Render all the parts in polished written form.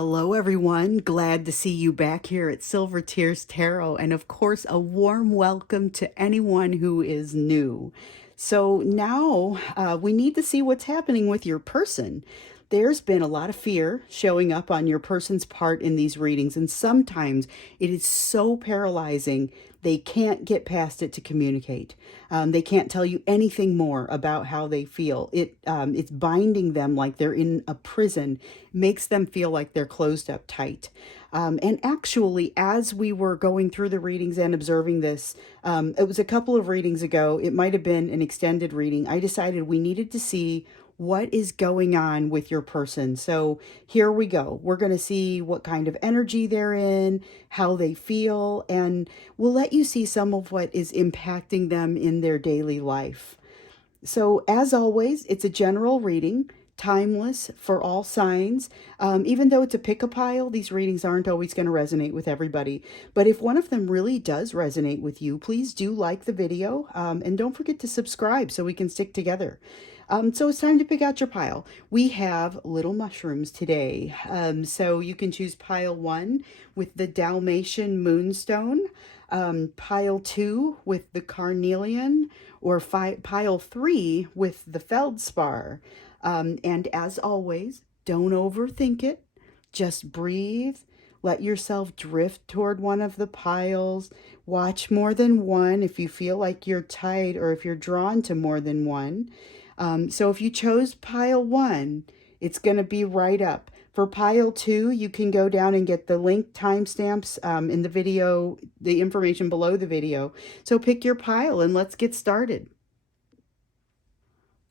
Hello, everyone. Glad to see you back here at Silver Tears Tarot. And of course, a warm welcome to anyone who is new. So now we need to see what's happening with your person. There's been a lot of fear showing up on your person's part in these readings, and sometimes it is so paralyzing they can't get past it to communicate. They can't tell you anything more about how they feel. It's binding them like they're in a prison, makes them feel like they're closed up tight. And actually, as we were going through the readings and observing this, it was a couple of readings ago, it might have been an extended reading. I decided we needed to see what is going on with your person. So here we go. We're going to see what kind of energy they're in, how they feel, and we'll let you see some of what is impacting them in their daily life. So, as always, it's a general reading, timeless for all signs. Even though it's a pick a pile, these readings aren't always going to resonate with everybody. But if one of them really does resonate with you, please do like the video and don't forget to subscribe so we can stick together. So it's time to pick out your pile. We have little mushrooms today. So you can choose pile 1 with the Dalmatian moonstone, pile 2 with the carnelian, or pile 3 with the feldspar. And as always, don't overthink it. Just breathe. Let yourself drift toward one of the piles. Watch more than one if you feel like you're tight or if you're drawn to more than one. So if you chose pile 1, it's going to be right up. For pile 2, you can go down and get the link timestamps in the video, the information below the video. So pick your pile and let's get started.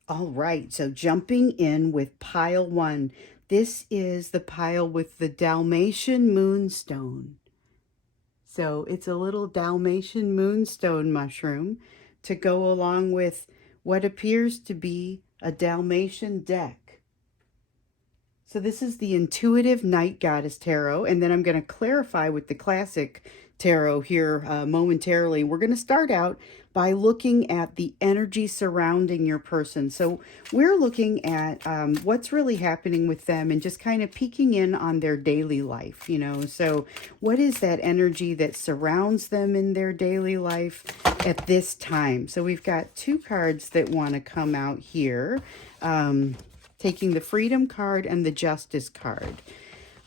All right, so jumping in with pile 1. This is the pile with the Dalmatian moonstone. So it's a little Dalmatian moonstone mushroom to go along with what appears to be a Dalmatian deck. So this is the Intuitive Night Goddess Tarot, and then I'm going to clarify with the Classic Tarot here momentarily. We're going to start out by looking at the energy surrounding your person. So we're looking at what's really happening with them and just kind of peeking in on their daily life, you know. So what is that energy that surrounds them in their daily life at this time? So we've got 2 cards that want to come out here. Taking the Freedom card and the Justice card.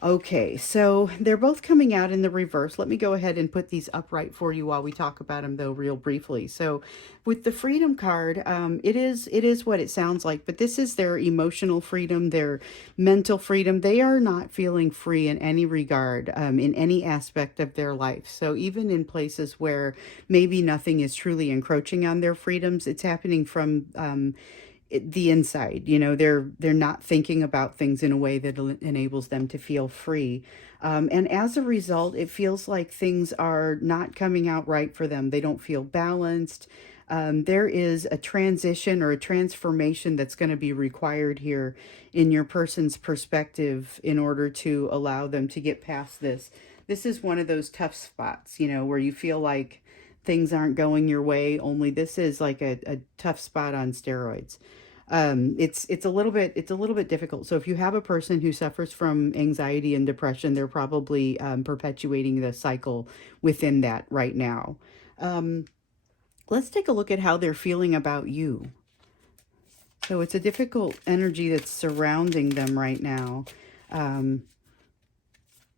Okay, so they're both coming out in the reverse. Let me go ahead and put these upright for you while we talk about them, though, real briefly. So with the Freedom card, it is what it sounds like, but this is their emotional freedom, their mental freedom. They are not feeling free in any regard, in any aspect of their life. So even in places where maybe nothing is truly encroaching on their freedoms, it's happening from the inside. You know, they're not thinking about things in a way that enables them to feel free, and as a result it feels like things are not coming out right for them. They don't feel balanced. There is a transition or a transformation that's going to be required here in your person's perspective in order to allow them to get past this. This is one of those tough spots, you know, where you feel like things aren't going your way, only this is like a tough spot on steroids. It's a little bit difficult. So if you have a person who suffers from anxiety and depression, they're probably perpetuating the cycle within that right now. Let's take a look at how they're feeling about you. So it's a difficult energy that's surrounding them right now.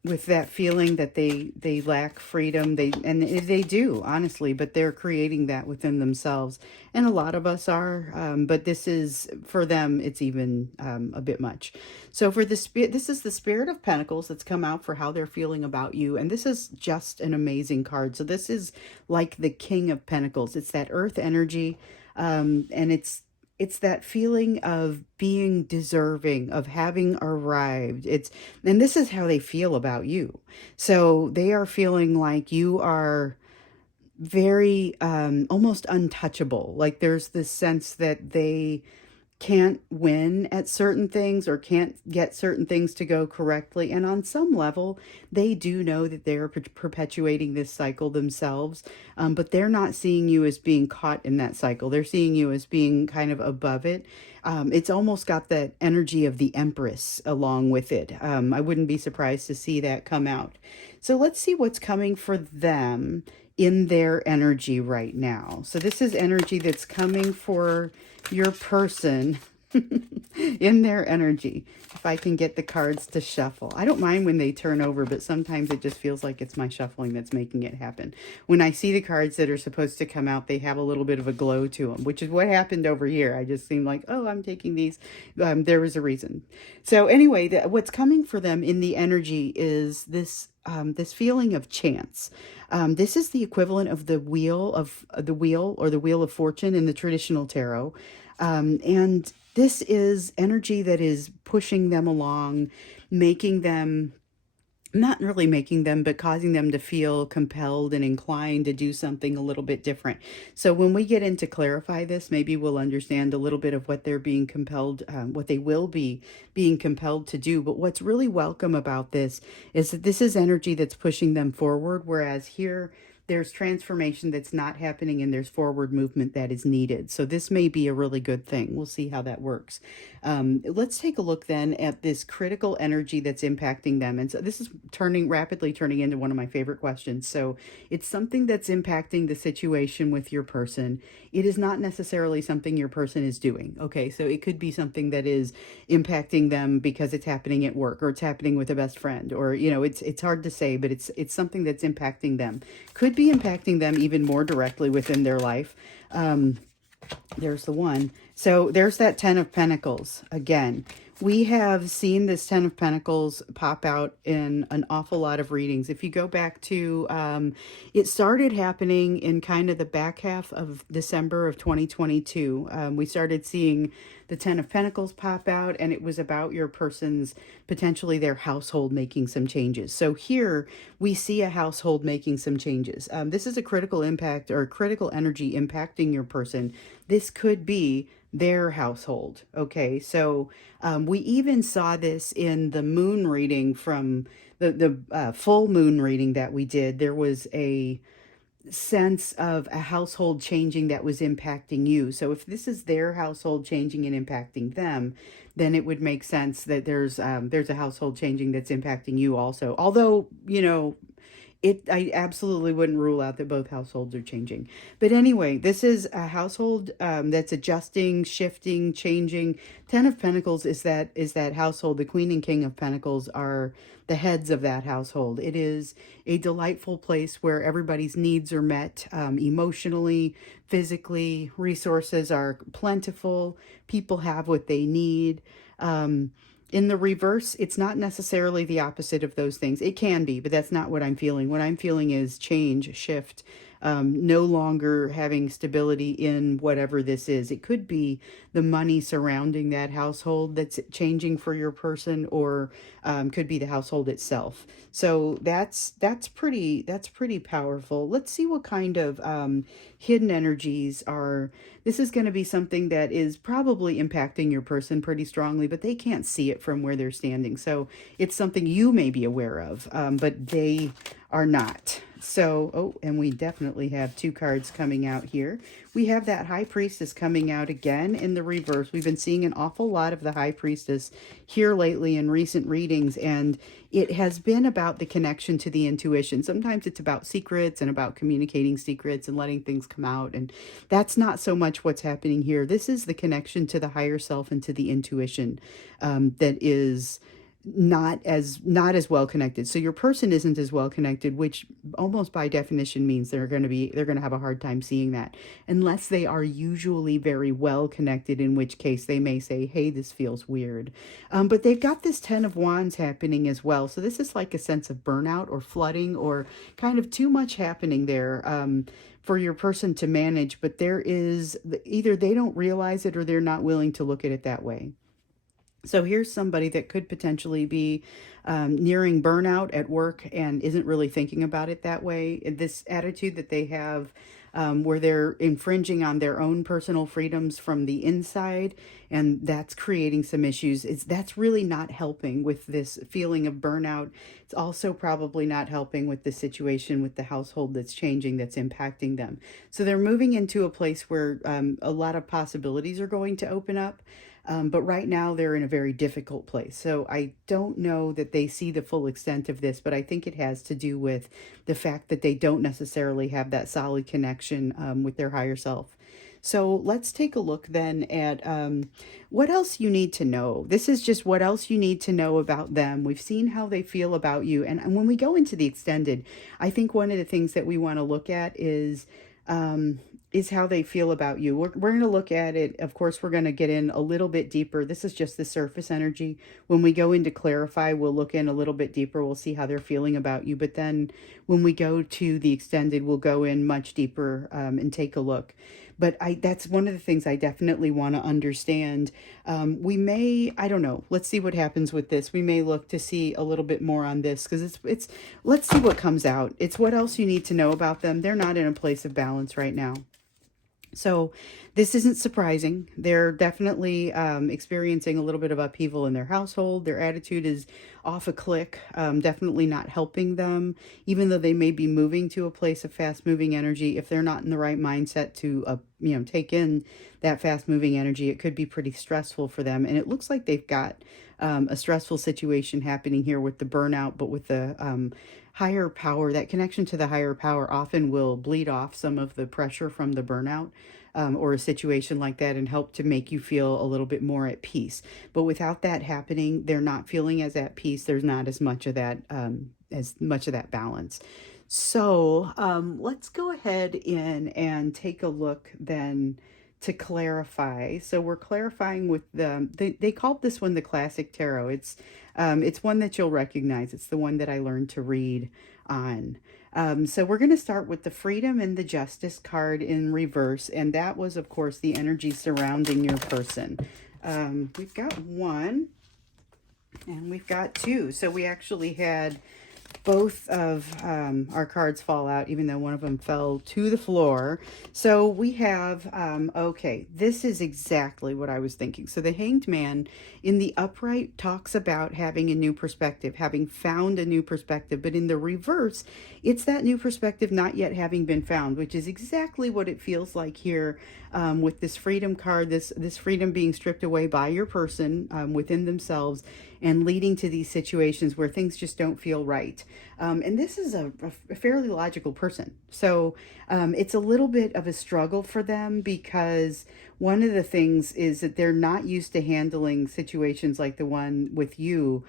With that feeling that they lack freedom, they do, honestly, but they're creating that within themselves, and a lot of us are, but this is for them, it's even a bit much. So for the spirit, this is the Spirit of Pentacles that's come out for how they're feeling about you, and this is just an amazing card. So this is like the King of Pentacles. It's that earth energy, and it's that feeling of being deserving, of having arrived. And this is how they feel about you. So they are feeling like you are very almost untouchable. Like there's this sense that they can't win at certain things or can't get certain things to go correctly. And on some level, they do know that they're perpetuating this cycle themselves, but they're not seeing you as being caught in that cycle. They're seeing you as being kind of above it. It's almost got that energy of the Empress along with it. I wouldn't be surprised to see that come out. So let's see what's coming for them in their energy right now. So this is energy that's coming for your person in their energy. If I can get the cards to shuffle. I don't mind when they turn over, but sometimes it just feels like it's my shuffling that's making it happen. When I see the cards that are supposed to come out, they have a little bit of a glow to them, which is what happened over here. I just seemed like, oh, I'm taking these. There was a reason. So anyway, what's coming for them in the energy is this feeling of chance. This is the equivalent of the wheel or the wheel of fortune in the traditional tarot. And this is energy that is pushing them along, making them, not really making them, but causing them to feel compelled and inclined to do something a little bit different. So when we get in to clarify this, maybe we'll understand a little bit of what they're being compelled, what they will be being compelled to do. But what's really welcome about this is that this is energy that's pushing them forward, whereas here, there's transformation that's not happening and there's forward movement that is needed. So this may be a really good thing. We'll see how that works. Let's take a look then at this critical energy that's impacting them. And so this is rapidly turning into one of my favorite questions. So it's something that's impacting the situation with your person. It is not necessarily something your person is doing. Okay, so it could be something that is impacting them because it's happening at work or it's happening with a best friend, or it's hard to say, but it's something that's impacting them. Could be impacting them even more directly within their life. There's the one. So there's that Ten of Pentacles again. We have seen this Ten of Pentacles pop out in an awful lot of readings. If you go back to, it started happening in kind of the back half of December of 2022. We started seeing the Ten of Pentacles pop out, and it was about your person's, potentially their household making some changes. So here we see a household making some changes. This is a critical impact or critical energy impacting your person. This could be their household. Okay, so we even saw this in the moon reading from the full moon reading that we did. There was a sense of a household changing that was impacting you. So if this is their household changing and impacting them, then it would make sense that there's a household changing that's impacting you also. Although, I absolutely wouldn't rule out that both households are changing. But anyway, this is a household that's adjusting, shifting, changing. Ten of Pentacles is that household. The Queen and King of Pentacles are the heads of that household. It is a delightful place where everybody's needs are met emotionally, physically. Resources are plentiful. People have what they need. In the reverse, it's not necessarily the opposite of those things. It can be, but that's not what I'm feeling. What I'm feeling is change, shift, no longer having stability in whatever this is. It could be the money surrounding that household that's changing for your person, or could be the household itself. So that's pretty powerful. Let's see what kind of hidden energies are. This is going to be something that is probably impacting your person pretty strongly, but they can't see it from where they're standing. So it's something you may be aware of, but they are not. So, oh, and we definitely have two cards coming out here. We have that High Priestess coming out again in the reverse. We've been seeing an awful lot of the High Priestess here lately in recent readings, and it has been about the connection to the intuition. Sometimes it's about secrets and about communicating secrets and letting things come out, and that's not so much what's happening here. This is the connection to the higher self and to the intuition that is not as well connected. So your person isn't as well connected, which almost by definition means they're going to have a hard time seeing that, unless they are usually very well connected, in which case they may say, hey, this feels weird. But they've got this Ten of Wands happening as well. So this is like a sense of burnout or flooding or kind of too much happening there for your person to manage. But there is either they don't realize it or they're not willing to look at it that way. So here's somebody that could potentially be nearing burnout at work and isn't really thinking about it that way. This attitude that they have where they're infringing on their own personal freedoms from the inside, and that's creating some issues. That's really not helping with this feeling of burnout. It's also probably not helping with the situation with the household that's changing, that's impacting them. So they're moving into a place where a lot of possibilities are going to open up. But right now they're in a very difficult place. So I don't know that they see the full extent of this, but I think it has to do with the fact that they don't necessarily have that solid connection with their higher self. So let's take a look then at what else you need to know. This is just what else you need to know about them. We've seen how they feel about you. And when we go into the extended, I think one of the things that we want to look at um, is how they feel about you. We're going to look at it. Of course, we're going to get in a little bit deeper. This is just the surface energy. When we go into clarify, we'll look in a little bit deeper. We'll see how they're feeling about you. But then when we go to the extended, we'll go in much deeper and take a look. But that's one of the things I definitely want to understand. We may, I don't know, let's see what happens with this. We may look to see a little bit more on this because let's see what comes out. It's what else you need to know about them. They're not in a place of balance right now. So this isn't surprising. They're definitely experiencing a little bit of upheaval in their household. Their attitude is off a click, definitely not helping them, even though they may be moving to a place of fast moving energy. If they're not in the right mindset to, take in that fast moving energy, it could be pretty stressful for them. And it looks like they've got a stressful situation happening here with the burnout, but with the higher power, that connection to the higher power often will bleed off some of the pressure from the burnout or a situation like that and help to make you feel a little bit more at peace. But without that happening, they're not feeling as at peace. There's not as much of that balance. So let's go ahead in and take a look then to clarify. So we're clarifying with they called this one the classic tarot. It's one that you'll recognize. It's the one that I learned to read on. So we're going to start with the freedom and the justice card in reverse. And that was, of course, the energy surrounding your person. We've got one and we've got two. So we actually had both of our cards fall out, even though one of them fell to the floor. So we have, okay, this is exactly what I was thinking. So the Hanged Man in the upright talks about having a new perspective, having found a new perspective. But in the reverse, it's that new perspective not yet having been found, which is exactly what it feels like here with this freedom card, this freedom being stripped away by your person within themselves and leading to these situations where things just don't feel right. And this is a fairly logical person. So it's a little bit of a struggle for them because one of the things is that they're not used to handling situations like the one with you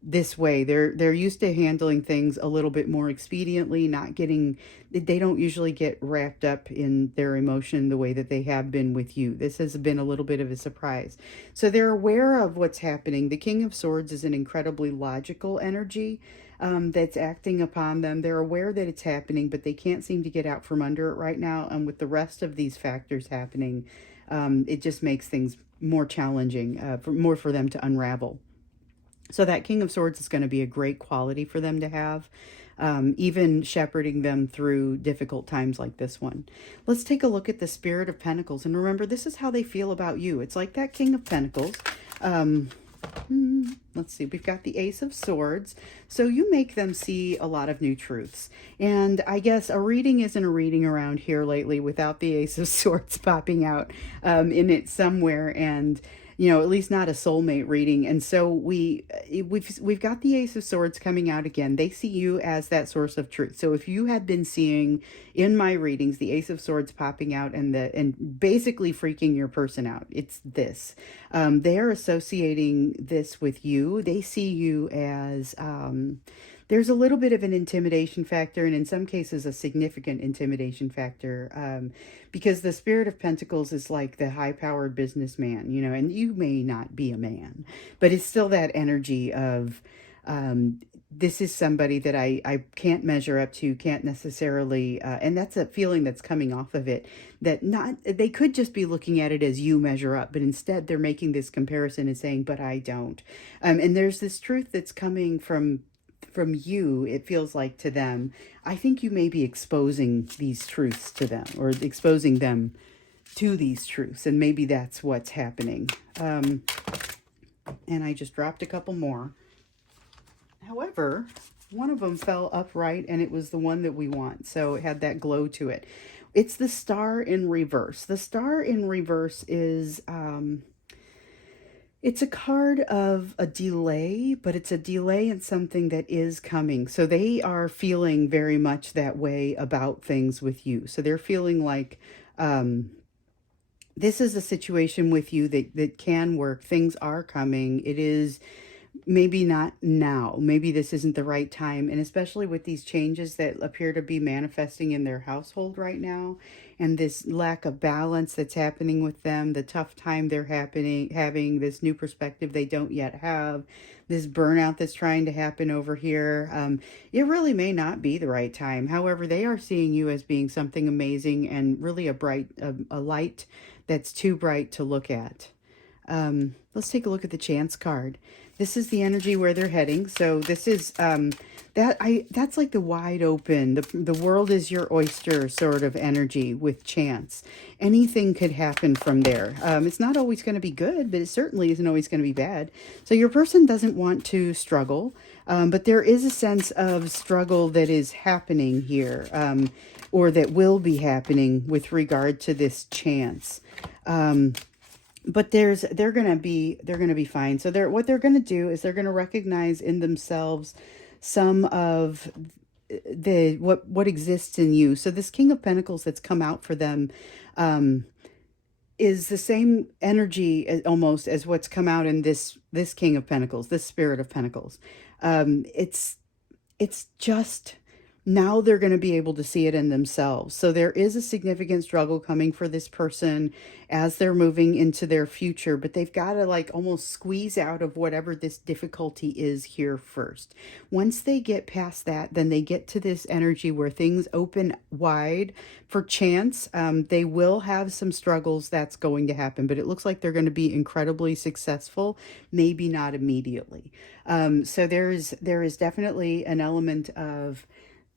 this way. They're used to handling things a little bit more expediently, not getting, they don't usually get wrapped up in their emotion the way that they have been with you. This has been a little bit of a surprise. So they're aware of what's happening. The King of Swords is an incredibly logical energy that's acting upon them. They're aware that it's happening, but they can't seem to get out from under it right now. And with the rest of these factors happening, it just makes things more challenging, more for them to unravel. So that King of Swords is going to be a great quality for them to have, even shepherding them through difficult times like this one. Let's take a look at the Spirit of Pentacles. And remember, this is how they feel about you. It's like that King of Pentacles. Let's see, we've got the Ace of Swords. So you make them see a lot of new truths. And I guess a reading isn't a reading around here lately without the Ace of Swords popping out in it somewhere. And at least not a soulmate reading. And so we've got the Ace of Swords coming out again. They see you as that source of truth. So if you had been seeing in my readings the Ace of Swords popping out and basically freaking your person out, it's this. They are associating this with you. They see you as there's a little bit of an intimidation factor, and in some cases a significant intimidation factor, because the Spirit of Pentacles is like the high-powered businessman, and you may not be a man, but it's still that energy of this is somebody that I can't measure up to, can't necessarily, and that's a feeling that's coming off of it, that they could just be looking at it as you measure up, but instead they're making this comparison and saying, but I don't. And there's this truth that's coming from from you, it feels like to them, I think you may be exposing these truths to them, or exposing them to these truths, and maybe that's what's happening. Um, and I just dropped a couple more. However, one of them fell upright, and it was the one that we want, so it had that glow to it. It's the star in reverse. The star in reverse is it's a card of a delay, but it's a delay in something that is coming. So they are feeling very much that way about things with you. So they're feeling like this is a situation with you that can work. Things are coming. It is maybe not now. Maybe this isn't the right time. And especially with these changes that appear to be manifesting in their household right now, and this lack of balance that's happening with them, the tough time they're having, this new perspective they don't yet have, this burnout that's trying to happen over here. It really may not be the right time. However, they are seeing you as being something amazing and really a light that's too bright to look at. Let's take a look at the chance card. This is the energy where they're heading. So this is that's like the wide open, the world is your oyster sort of energy with chance. Anything could happen from there. It's not always going to be good, but it certainly isn't always going to be bad. So your person doesn't want to struggle, but there is a sense of struggle that is happening here, or that will be happening with regard to this chance. But they're gonna be fine. So what they're gonna do is they're gonna recognize in themselves some of the what exists in you. So this King of Pentacles that's come out for them is the same energy almost as what's come out in this King of Pentacles, this Spirit of Pentacles. It's just now they're going to be able to see it in themselves. So there is a significant struggle coming for this person as they're moving into their future, but they've got to like almost squeeze out of whatever this difficulty is here first. Once they get past that, then they get to this energy where things open wide for chance. They will have some struggles that's going to happen, but it looks like they're going to be incredibly successful, maybe not immediately. So there is definitely an element of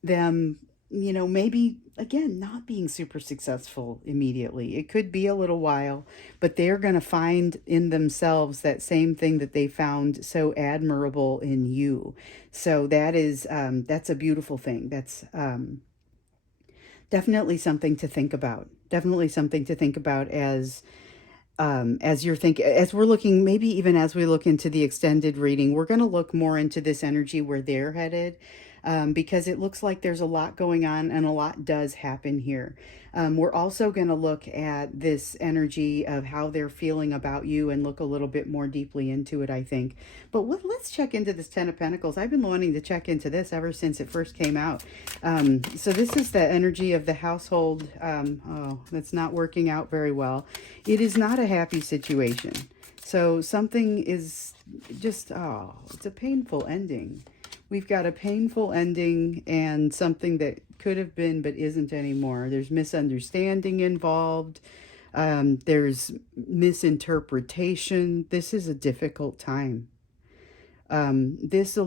them, maybe again, not being super successful immediately. It could be a little while, but they're going to find in themselves that same thing that they found so admirable in you. So that's a beautiful thing. That's definitely something to think about. Definitely something to think about as you're thinking, as we're looking, maybe even as we look into the extended reading, we're going to look more into this energy where they're headed, because it looks like there's a lot going on and a lot does happen here. We're also going to look at this energy of how they're feeling about you and look a little bit more deeply into it, I think. But let's check into this Ten of Pentacles. I've been wanting to check into this ever since it first came out. So this is the energy of the household. Oh, that's not working out very well. It is not a happy situation. So something is just, oh, it's a painful ending. We've got a painful ending and something that could have been but isn't anymore. There's misunderstanding involved. There's misinterpretation. This is a difficult time. This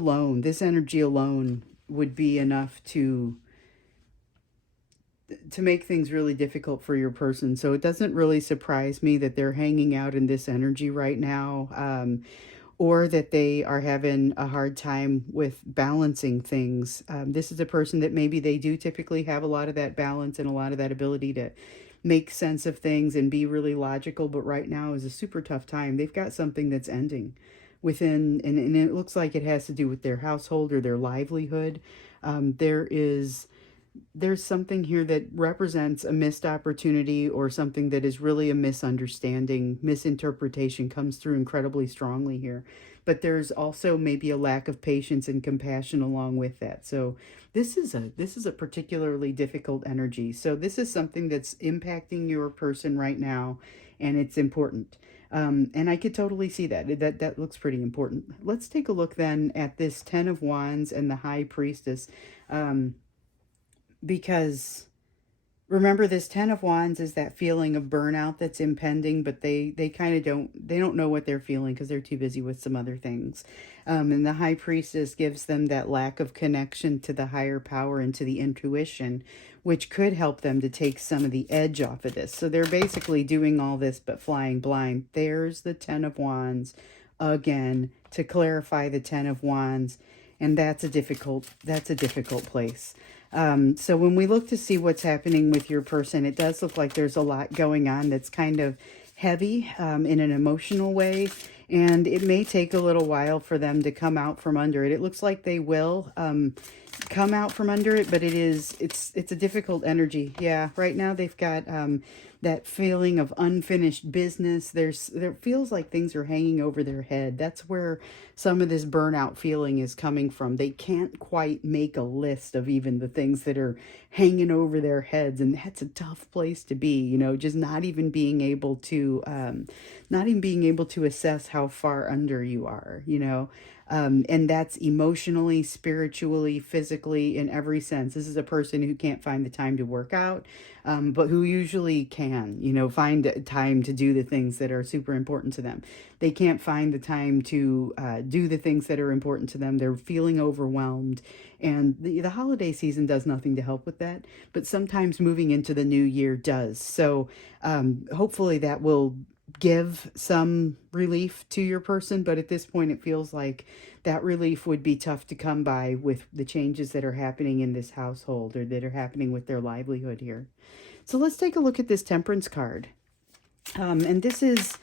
energy alone would be enough to make things really difficult for your person. So it doesn't really surprise me that they're hanging out in this energy right now. Or that they are having a hard time with balancing things. This is a person that maybe they do typically have a lot of that balance and a lot of that ability to make sense of things and be really logical, but right now is a super tough time. They've got something that's ending within, and it looks like it has to do with their household or their livelihood. There's something here that represents a missed opportunity or something that is really a misunderstanding. Misinterpretation comes through incredibly strongly here. But there's also maybe a lack of patience and compassion along with that. So this is a particularly difficult energy. So this is something that's impacting your person right now, and it's important. And I could totally see that. That looks pretty important. Let's take a look then at this Ten of Wands and the High Priestess. Because Remember, this Ten of Wands is that feeling of burnout that's impending, but they kind of don't know what they're feeling because they're too busy with some other things. And the High Priestess gives them that lack of connection to the higher power and to the intuition, which could help them to take some of the edge off of this. So they're basically doing all this but flying blind. There's the Ten of Wands again to clarify the Ten of Wands, and that's a difficult place. So when we look to see what's happening with your person, it does look like there's a lot going on that's kind of heavy in an emotional way. And it may take a little while for them to come out from under it. It looks like they will come out from under it, but it's a difficult energy. Yeah, right now they've got that feeling of unfinished business. There feels like things are hanging over their head. That's where some of this burnout feeling is coming from. They can't quite make a list of even the things that are hanging over their heads, and that's a tough place to be, just not even being able to assess how far under you are. And that's emotionally, spiritually, physically, in every sense. This is a person who can't find the time to work out, but who usually can, find time to do the things that are super important to them. They can't find the time to do the things that are important to them. They're feeling overwhelmed. And the holiday season does nothing to help with that, but sometimes moving into the new year does. So hopefully that will give some relief to your person, but at this point it feels like that relief would be tough to come by with the changes that are happening in this household or that are happening with their livelihood here. So let's take a look at this Temperance card. And this is,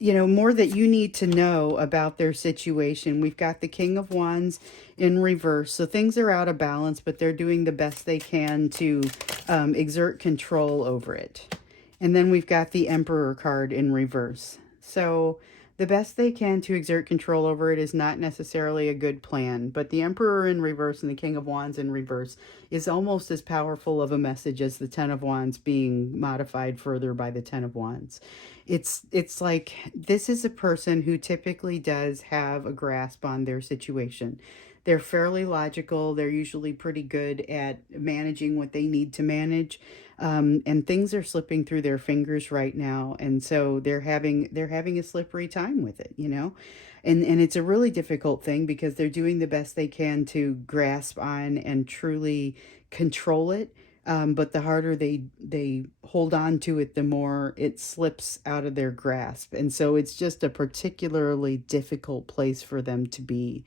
more that you need to know about their situation. We've got the King of Wands in reverse. So things are out of balance, but they're doing the best they can to exert control over it. And then we've got the Emperor card in reverse. So the best they can to exert control over it is not necessarily a good plan, but the Emperor in reverse and the King of Wands in reverse is almost as powerful of a message as the Ten of Wands being modified further by the Ten of Wands. It's like this is a person who typically does have a grasp on their situation. They're fairly logical. They're usually pretty good at managing what they need to manage. And things are slipping through their fingers right now, and so they're having a slippery time with it. And it's a really difficult thing because they're doing the best they can to grasp on and truly control it. But the harder they hold on to it, the more it slips out of their grasp, and so it's just a particularly difficult place for them to be.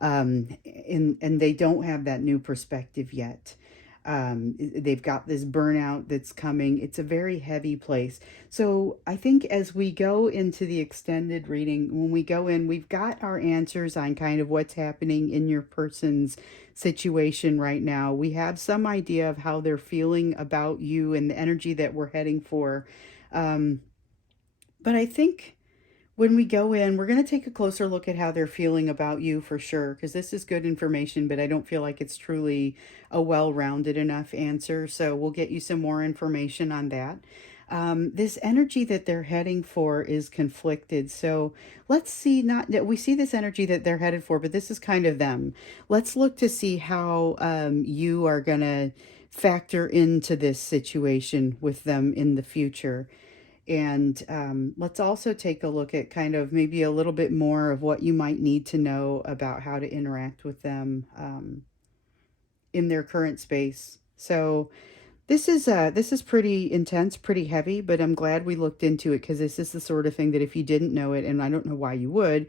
And they don't have that new perspective yet. They've got this burnout that's coming. It's a very heavy place. So I think as we go into the extended reading, when we go in, we've got our answers on kind of what's happening in your person's situation right now. We have some idea of how they're feeling about you and the energy that we're heading for. Um, but I think when we go in, we're going to take a closer look at how they're feeling about you for sure, because this is good information, but I don't feel like it's truly a well-rounded enough answer. So we'll get you some more information on that. This energy that they're heading for is conflicted. So let's see, not that we see this energy that they're headed for, but this is kind of them. Let's look to see how you are going to factor into this situation with them in the future. And let's also take a look at kind of maybe a little bit more of what you might need to know about how to interact with them in their current space. So this is pretty intense, pretty heavy, but I'm glad we looked into it because this is the sort of thing that if you didn't know it, and I don't know why you would,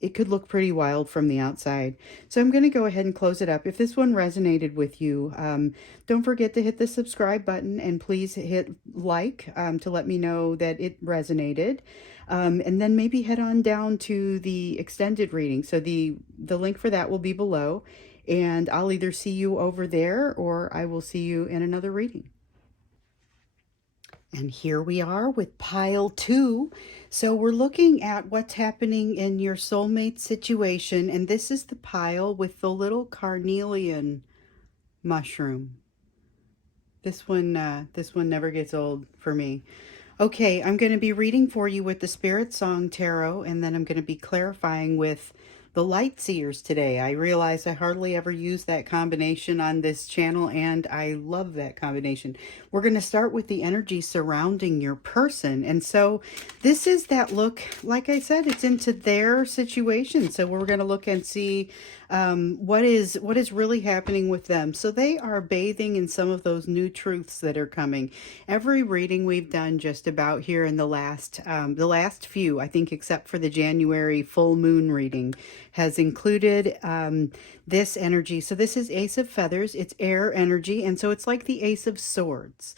it could look pretty wild from the outside. So I'm going to go ahead and close it up. If this one resonated with you, don't forget to hit the subscribe button and please hit like to let me know that it resonated. And then maybe head on down to the extended reading. So the link for that will be below. And I'll either see you over there or I will see you in another reading. And here we are with pile 2. So we're looking at what's happening in your soulmate situation. And this is the pile with the little carnelian mushroom. This one never gets old for me. Okay, I'm going to be reading for you with the Spirit Song Tarot, and then I'm going to be clarifying with the light seers today. I realize I hardly ever use that combination on this channel, and I love that combination. We're going to start with the energy surrounding your person. And so this is that look, like I said, it's into their situation. So we're going to look and see what is really happening with them. So they are bathing in some of those new truths that are coming. Every reading we've done just about here in the last few, I think, except for the January full moon reading, has included this energy. So this is Ace of Feathers. It's air energy, and so it's like the Ace of Swords.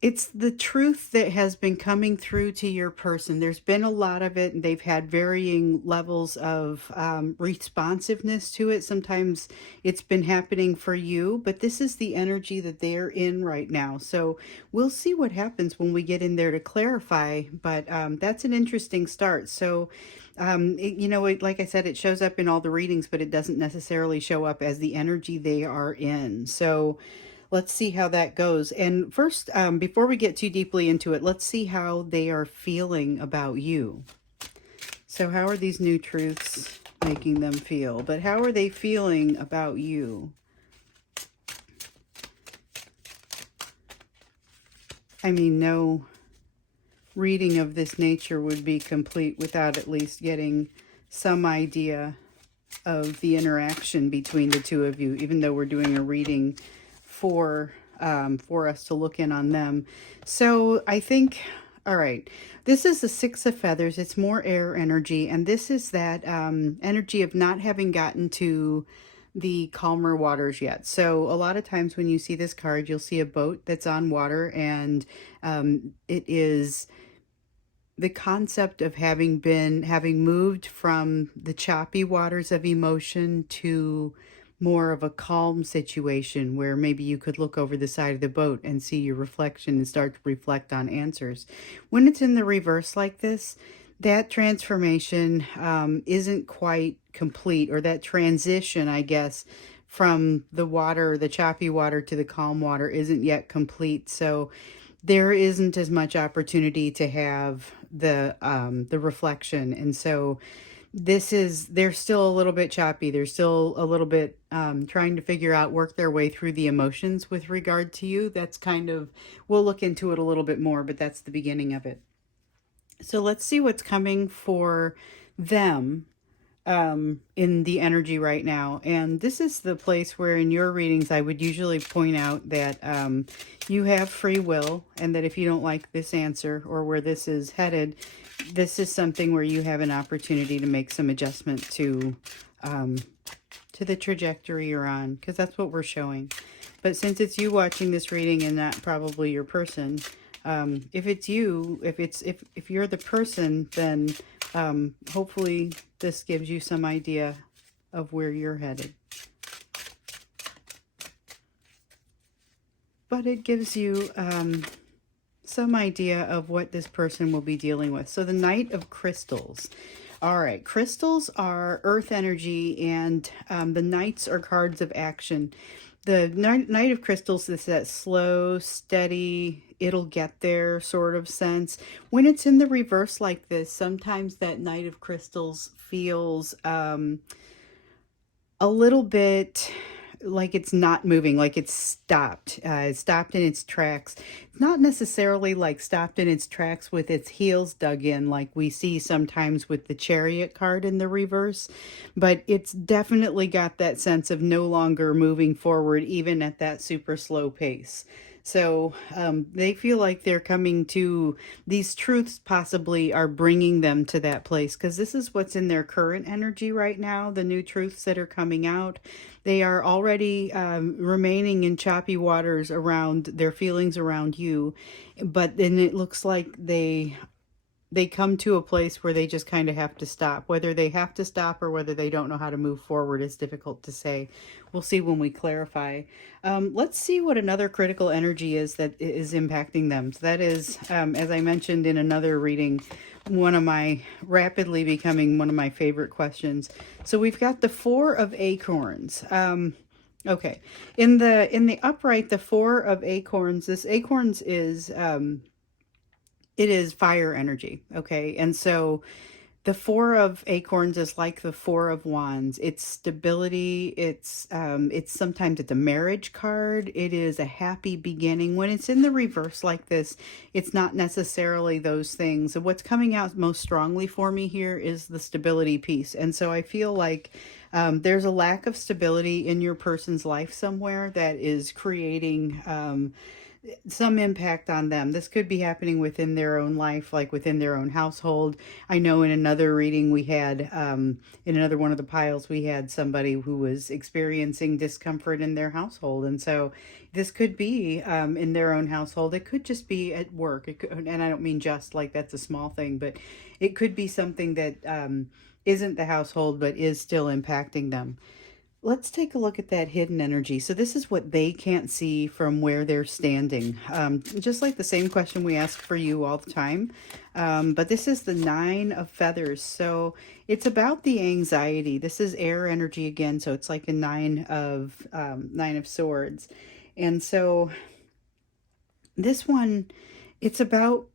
It's the truth that has been coming through to your person. There's been a lot of it, and they've had varying levels of responsiveness to it. Sometimes it's been happening for you, but this is the energy that they're in right now. So we'll see what happens when we get in there to clarify, but that's an interesting start. So, like I said, it shows up in all the readings, but it doesn't necessarily show up as the energy they are in. So let's see how that goes. And first, before we get too deeply into it, let's see how they are feeling about you. So how are these new truths making them feel? But how are they feeling about you? I mean, no reading of this nature would be complete without at least getting some idea of the interaction between the two of you, even though we're doing a reading for us to look in on them. So I think, all right, this is the Six of Feathers. It's more air energy, and this is that energy of not having gotten to the calmer waters yet. So a lot of times when you see this card, you'll see a boat that's on water, and it is the concept of having moved from the choppy waters of emotion to more of a calm situation where maybe you could look over the side of the boat and see your reflection and start to reflect on answers. When it's in the reverse like this, that transformation isn't quite complete, or that transition, I guess, from the water, the choppy water, to the calm water isn't yet complete. So there isn't as much opportunity to have the reflection. And so they're still a little bit choppy. They're still a little bit trying to figure out, work their way through the emotions with regard to you. That's kind of, we'll look into it a little bit more, but that's the beginning of it. So let's see what's coming for them in the energy right now. And this is the place where in your readings I would usually point out that you have free will, and that if you don't like this answer or where this is headed, this is something where you have an opportunity to make some adjustment to the trajectory you're on, because that's what we're showing. But since it's you watching this reading and not probably your person, if it's you, if you're the person, then hopefully this gives you some idea of where you're headed. But it gives you some idea of what this person will be dealing with. So the Knight of Crystals. All right, crystals are earth energy, and the knights are cards of action. The Knight of Crystals is that slow, steady, it'll get there sort of sense. When it's in the reverse like this, sometimes that Knight of Crystals feels a little bit like it's not moving, like it's stopped. It's stopped in its tracks. It's not necessarily like stopped in its tracks with its heels dug in like we see sometimes with the Chariot card in the reverse, but it's definitely got that sense of no longer moving forward even at that super slow pace. So they feel like they're coming to these truths, possibly are bringing them to that place, because this is what's in their current energy right now, the new truths that are coming out. They are already remaining in choppy waters around their feelings around you, but then it looks like they come to a place where they just kind of have to stop. Whether they have to stop or whether they don't know how to move forward is difficult to say. We'll see when we clarify. Let's see what another critical energy is that is impacting them. So that is, as I mentioned in another reading, rapidly becoming one of my favorite questions. So we've got the Four of Acorns. Okay, in the upright, the Four of Acorns. This acorns is it is fire energy, okay? And so The Four of Acorns is like the Four of Wands. It's stability. It's sometimes it's a marriage card. It is a happy beginning. When it's in the reverse like this, it's not necessarily those things. So what's coming out most strongly for me here is the stability piece. And so I feel like there's a lack of stability in your person's life somewhere that is creating some impact on them. This could be happening within their own life, like within their own household. I know in another reading we had, in another one of the piles, we had somebody who was experiencing discomfort in their household. And so this could be in their own household. It could just be at work. It could, and I don't mean just like that's a small thing, but it could be something that isn't the household, but is still impacting them. Let's take a look at that hidden energy. So this is what they can't see from where they're standing. Just like the same question we ask for you all the time. But this is the Nine of Feathers. So it's about the anxiety. This is air energy again. So it's like a Nine of Swords. And so this one, it's about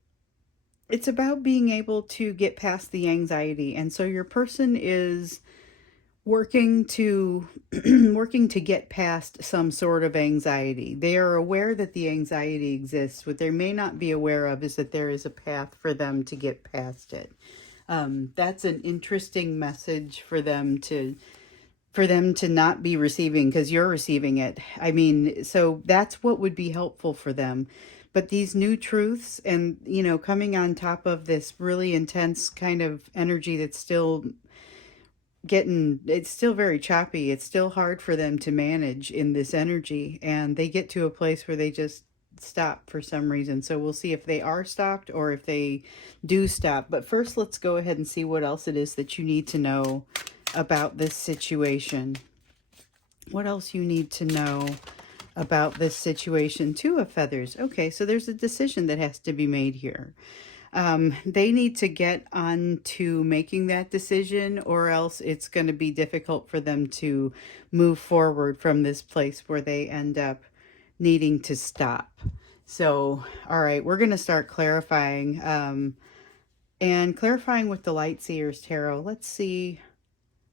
being able to get past the anxiety. And so your person is working to working to get past some sort of anxiety. They are aware that the anxiety exists. What they may not be aware of is that there is a path for them to get past it. That's an interesting message for them to not be receiving, because you're receiving it. I mean, so that's what would be helpful for them. But these new truths and, coming on top of this really intense kind of energy that's still it's still very choppy. It's still hard for them to manage in this energy, and they get to a place where they just stop for some reason. So we'll see if they are stopped or if they do stop. But first, let's go ahead and see what else it is that you need to know about this situation. What else you need to know about this situation? Two of Feathers. Okay, so there's a decision that has to be made here. They need to get on to making that decision, or else it's going to be difficult for them to move forward from this place where they end up needing to stop. So, all right, we're going to start clarifying, and clarifying with the Light Seers Tarot. Let's see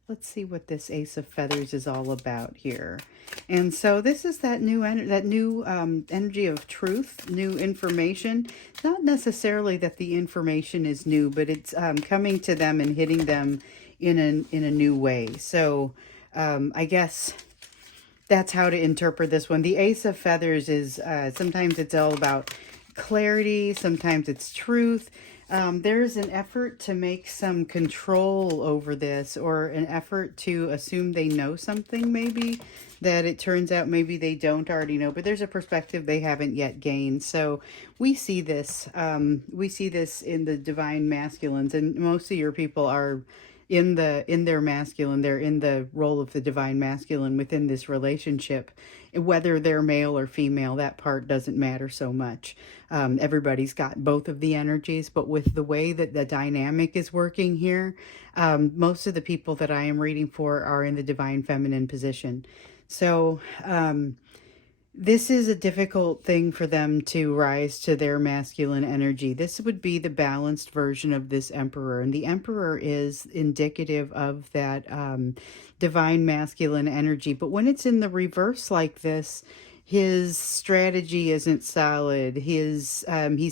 what this Ace of Feathers is all about here. And so this is that new energy of truth, new information. It's not necessarily that the information is new, but it's coming to them and hitting them in a new way. So I guess that's how to interpret this one. The Ace of Feathers is sometimes it's all about clarity, sometimes it's truth. There's an effort to make some control over this, or an effort to assume they know something, maybe, that it turns out maybe they don't already know, but there's a perspective they haven't yet gained. So we see this in the divine masculines, and most of your people are in their masculine. They're in the role of the divine masculine within this relationship. Whether they're male or female, that part doesn't matter so much. Everybody's got both of the energies, but with the way that the dynamic is working here, most of the people that I am reading for are in the divine feminine position. So this is a difficult thing for them to rise to their masculine energy. This would be the balanced version of this emperor. And the emperor is indicative of that divine masculine energy. But when it's in the reverse like this, his strategy isn't solid. He's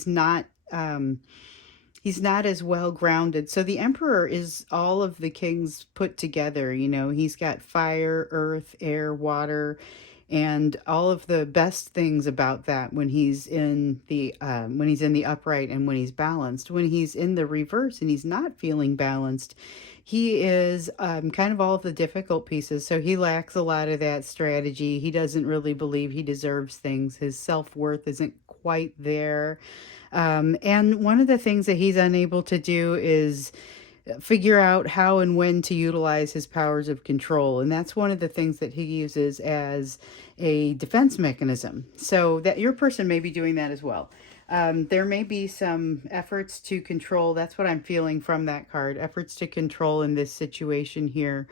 not as well grounded. So the emperor is all of the kings put together. He's got fire, earth, air, water, and all of the best things about that when he's in the upright and when he's balanced. When he's in the reverse and he's not feeling balanced, he is kind of all of the difficult pieces. So he lacks a lot of that strategy. He doesn't really believe he deserves things. His self-worth isn't quite there. And one of the things that he's unable to do is figure out how and when to utilize his powers of control. And that's one of the things that he uses as a defense mechanism. So that your person may be doing that as well. There may be some efforts to control. That's what I'm feeling from that card. Efforts to control in this situation here.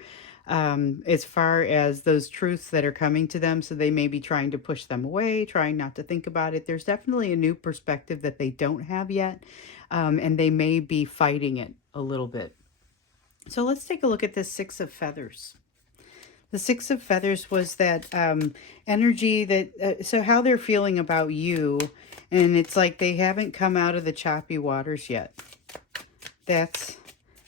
As far as those truths that are coming to them. So they may be trying to push them away, trying not to think about it. There's definitely a new perspective that they don't have yet. And they may be fighting it a little bit. So let's take a look at this Six of Feathers. The Six of Feathers was that energy that, so how they're feeling about you, and it's like they haven't come out of the choppy waters yet. That's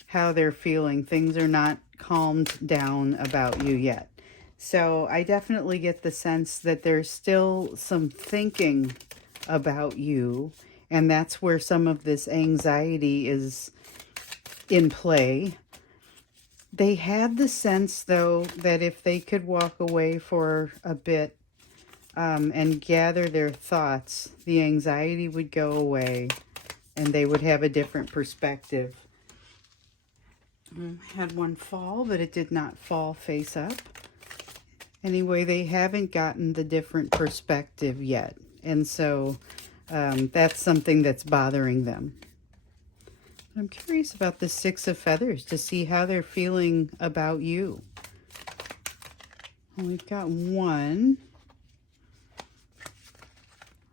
how they're feeling. Things are not calmed down about you yet. So I definitely get the sense that there's still some thinking about you, and that's where some of this anxiety is in play. They had the sense, though, that if they could walk away for a bit and gather their thoughts, the anxiety would go away and they would have a different perspective. I had one fall, but it did not fall face up. Anyway, they haven't gotten the different perspective yet. And so that's something that's bothering them. I'm curious about the Six of Feathers to see how they're feeling about you. We've got one.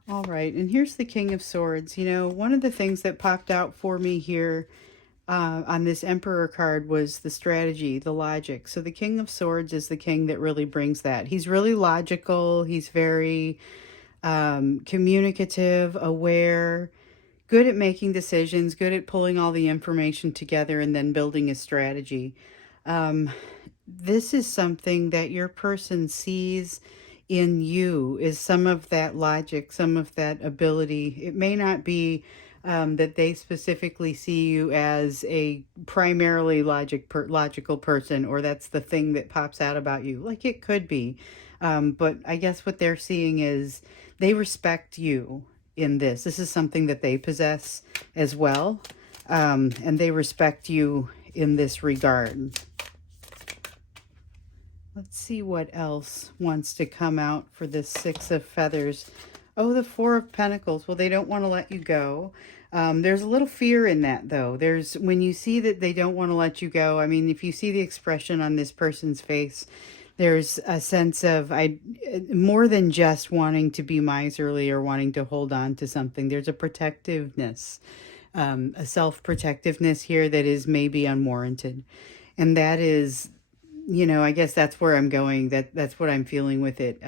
All right, and here's the King of Swords. You know, one of the things that popped out for me here on this Emperor card was the strategy, the logic. So the King of Swords is the king that really brings that. He's really logical. He's very communicative, aware, good at making decisions, good at pulling all the information together and then building a strategy. This is something that your person sees in you, is some of that logic, some of that ability. It may not be that they specifically see you as a primarily logical person, or that's the thing that pops out about you. Like it could be. But I guess what they're seeing is they respect you in this. This is something that they possess as well. And they respect you in this regard. Let's see what else wants to come out for this Six of Feathers. Oh, the Four of Pentacles. Well, they don't want to let you go. There's a little fear in that, though. There's, when you see that they don't want to let you go, I mean, if you see the expression on this person's face, there's a sense of more than just wanting to be miserly or wanting to hold on to something. There's a protectiveness, a self-protectiveness here that is maybe unwarranted. And that is, you know, I guess that's where I'm going. That's what I'm feeling with it.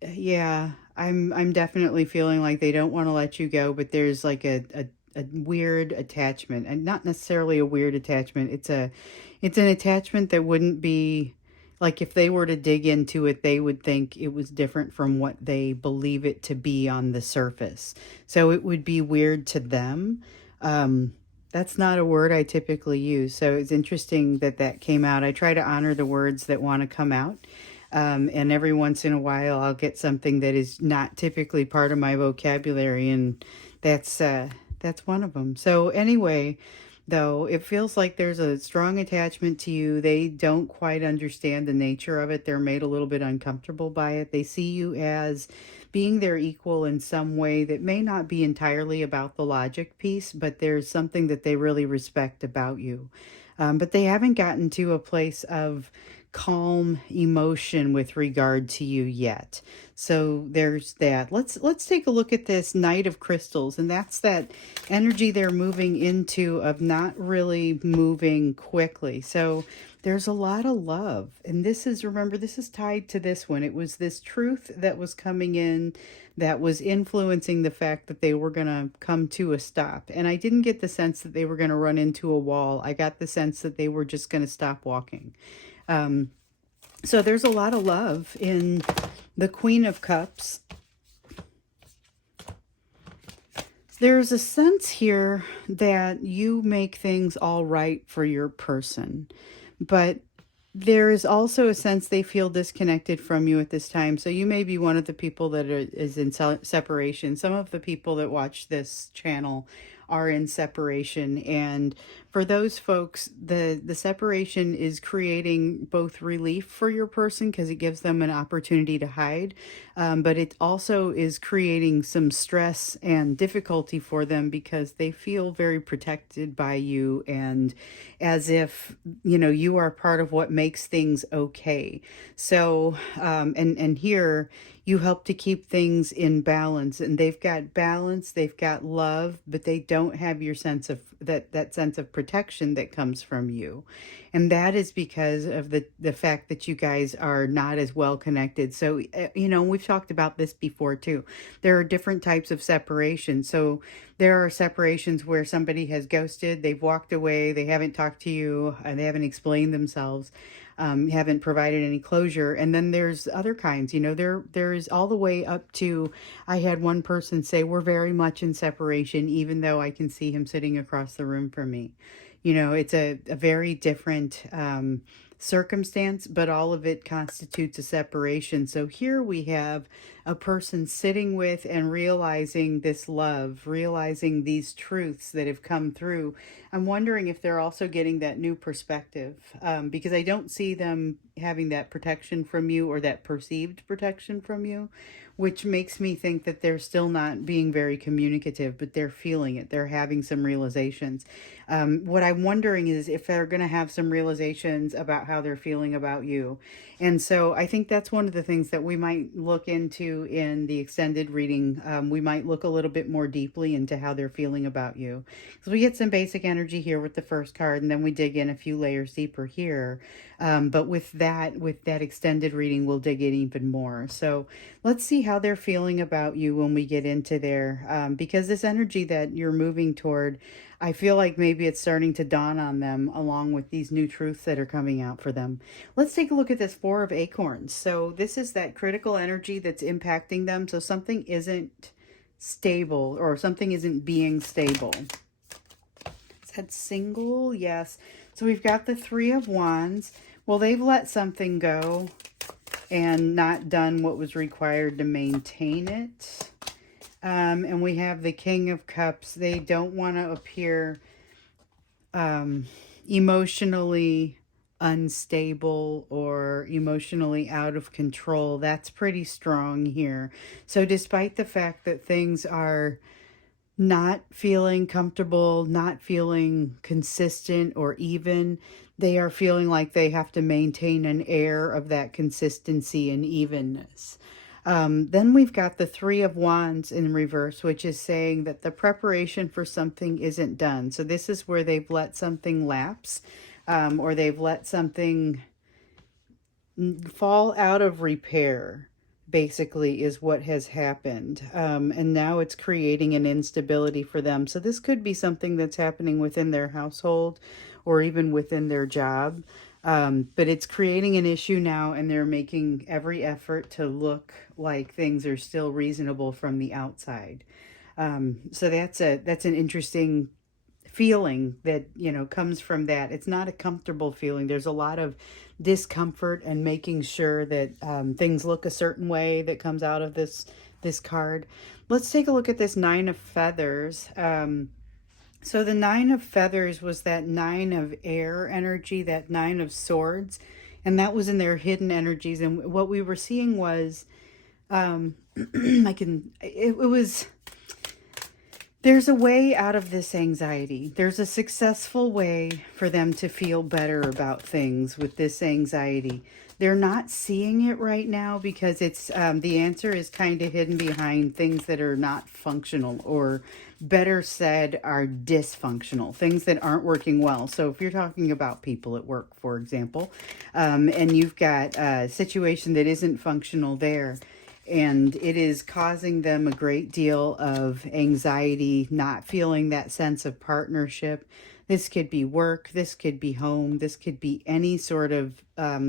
Yeah, I'm definitely feeling like they don't want to let you go, but there's like a weird attachment, and not necessarily a weird attachment. It's an attachment that wouldn't be like, if they were to dig into it, they would think it was different from what they believe it to be on the surface. So it would be weird to them. That's not a word I typically use. So it's interesting that that came out. I try to honor the words that want to come out. And every once in a while, I'll get something that is not typically part of my vocabulary, and that's one of them. So anyway, though, it feels like there's a strong attachment to you. They don't quite understand the nature of it. They're made a little bit uncomfortable by it. They see you as being their equal in some way that may not be entirely about the logic piece, but there's something that they really respect about you. But they haven't gotten to a place of calm emotion with regard to you yet. So there's that. Let's take a look at this Knight of Crystals, and that's that energy they're moving into of not really moving quickly. So there's a lot of love. And this is, remember, this is tied to this one. It was this truth that was coming in that was influencing the fact that they were going to come to a stop. And I didn't get the sense that they were going to run into a wall. I got the sense that they were just going to stop walking. So there's a lot of love in the Queen of Cups. There's a sense here that you make things all right for your person, but there is also a sense they feel disconnected from you at this time. So you may be one of the people that is in separation. Some of the people that watch this channel are in separation, and for those folks, the separation is creating both relief for your person because it gives them an opportunity to hide, but it also is creating some stress and difficulty for them because they feel very protected by you, and as if, you know, you are part of what makes things okay. So and here you help to keep things in balance, and they've got balance, they've got love, but they don't don't have your sense of that sense of protection that comes from you. And that is because of the fact that you guys are not as well connected. So, we've talked about this before too. There are different types of separation. So, there are separations where somebody has ghosted, they've walked away, they haven't talked to you, they haven't explained themselves, haven't provided any closure. And then there's other kinds, there's all the way up to, I had one person say, we're very much in separation, even though I can see him sitting across the room from me. It's a very different circumstance, but all of it constitutes a separation. So here we have a person sitting with and realizing this love, realizing these truths that have come through. I'm wondering if they're also getting that new perspective, because I don't see them having that protection from you or that perceived protection from you, which makes me think that they're still not being very communicative, but they're feeling it. They're having some realizations. What I'm wondering is if they're going to have some realizations about how they're feeling about you. And so I think that's one of the things that we might look into in the extended reading. We might look a little bit more deeply into how they're feeling about you. So we get some basic energy here with the first card, and then we dig in a few layers deeper here. But with that extended reading, we'll dig in even more. So let's see how they're feeling about you when we get into there. Because this energy that you're moving toward, I feel like maybe it's starting to dawn on them along with these new truths that are coming out for them. Let's take a look at this Four of Acorns. So this is that critical energy that's impacting them. So something isn't stable, or something isn't being stable. Is that single? Yes. So we've got the Three of Wands. Well, they've let something go and not done what was required to maintain it. And we have the King of Cups. They don't want to appear emotionally unstable or emotionally out of control. That's pretty strong here. So despite the fact that things are not feeling comfortable, not feeling consistent or even, they are feeling like they have to maintain an air of that consistency and evenness. Then we've got the Three of Wands in reverse, which is saying that the preparation for something isn't done. So this is where they've let something lapse, or they've let something fall out of repair, basically, is what has happened. And now it's creating an instability for them. So this could be something that's happening within their household or even within their job. But it's creating an issue now, and they're making every effort to look like things are still reasonable from the outside. So that's an interesting feeling that comes from that. It's not a comfortable feeling. There's a lot of discomfort and making sure that things look a certain way that comes out of this card. Let's take a look at this Nine of Feathers. So the Nine of Feathers was that Nine of Air energy, that Nine of Swords, and that was in their hidden energies. And what we were seeing was, it was, there's a way out of this anxiety. There's a successful way for them to feel better about things with this anxiety. They're not seeing it right now because it's the answer is kind of hidden behind things that are not functional, or better said, are dysfunctional, things that aren't working well. So if you're talking about people at work, for example, and you've got a situation that isn't functional there, and it is causing them a great deal of anxiety, not feeling that sense of partnership. This could be work, this could be home, this could be any sort of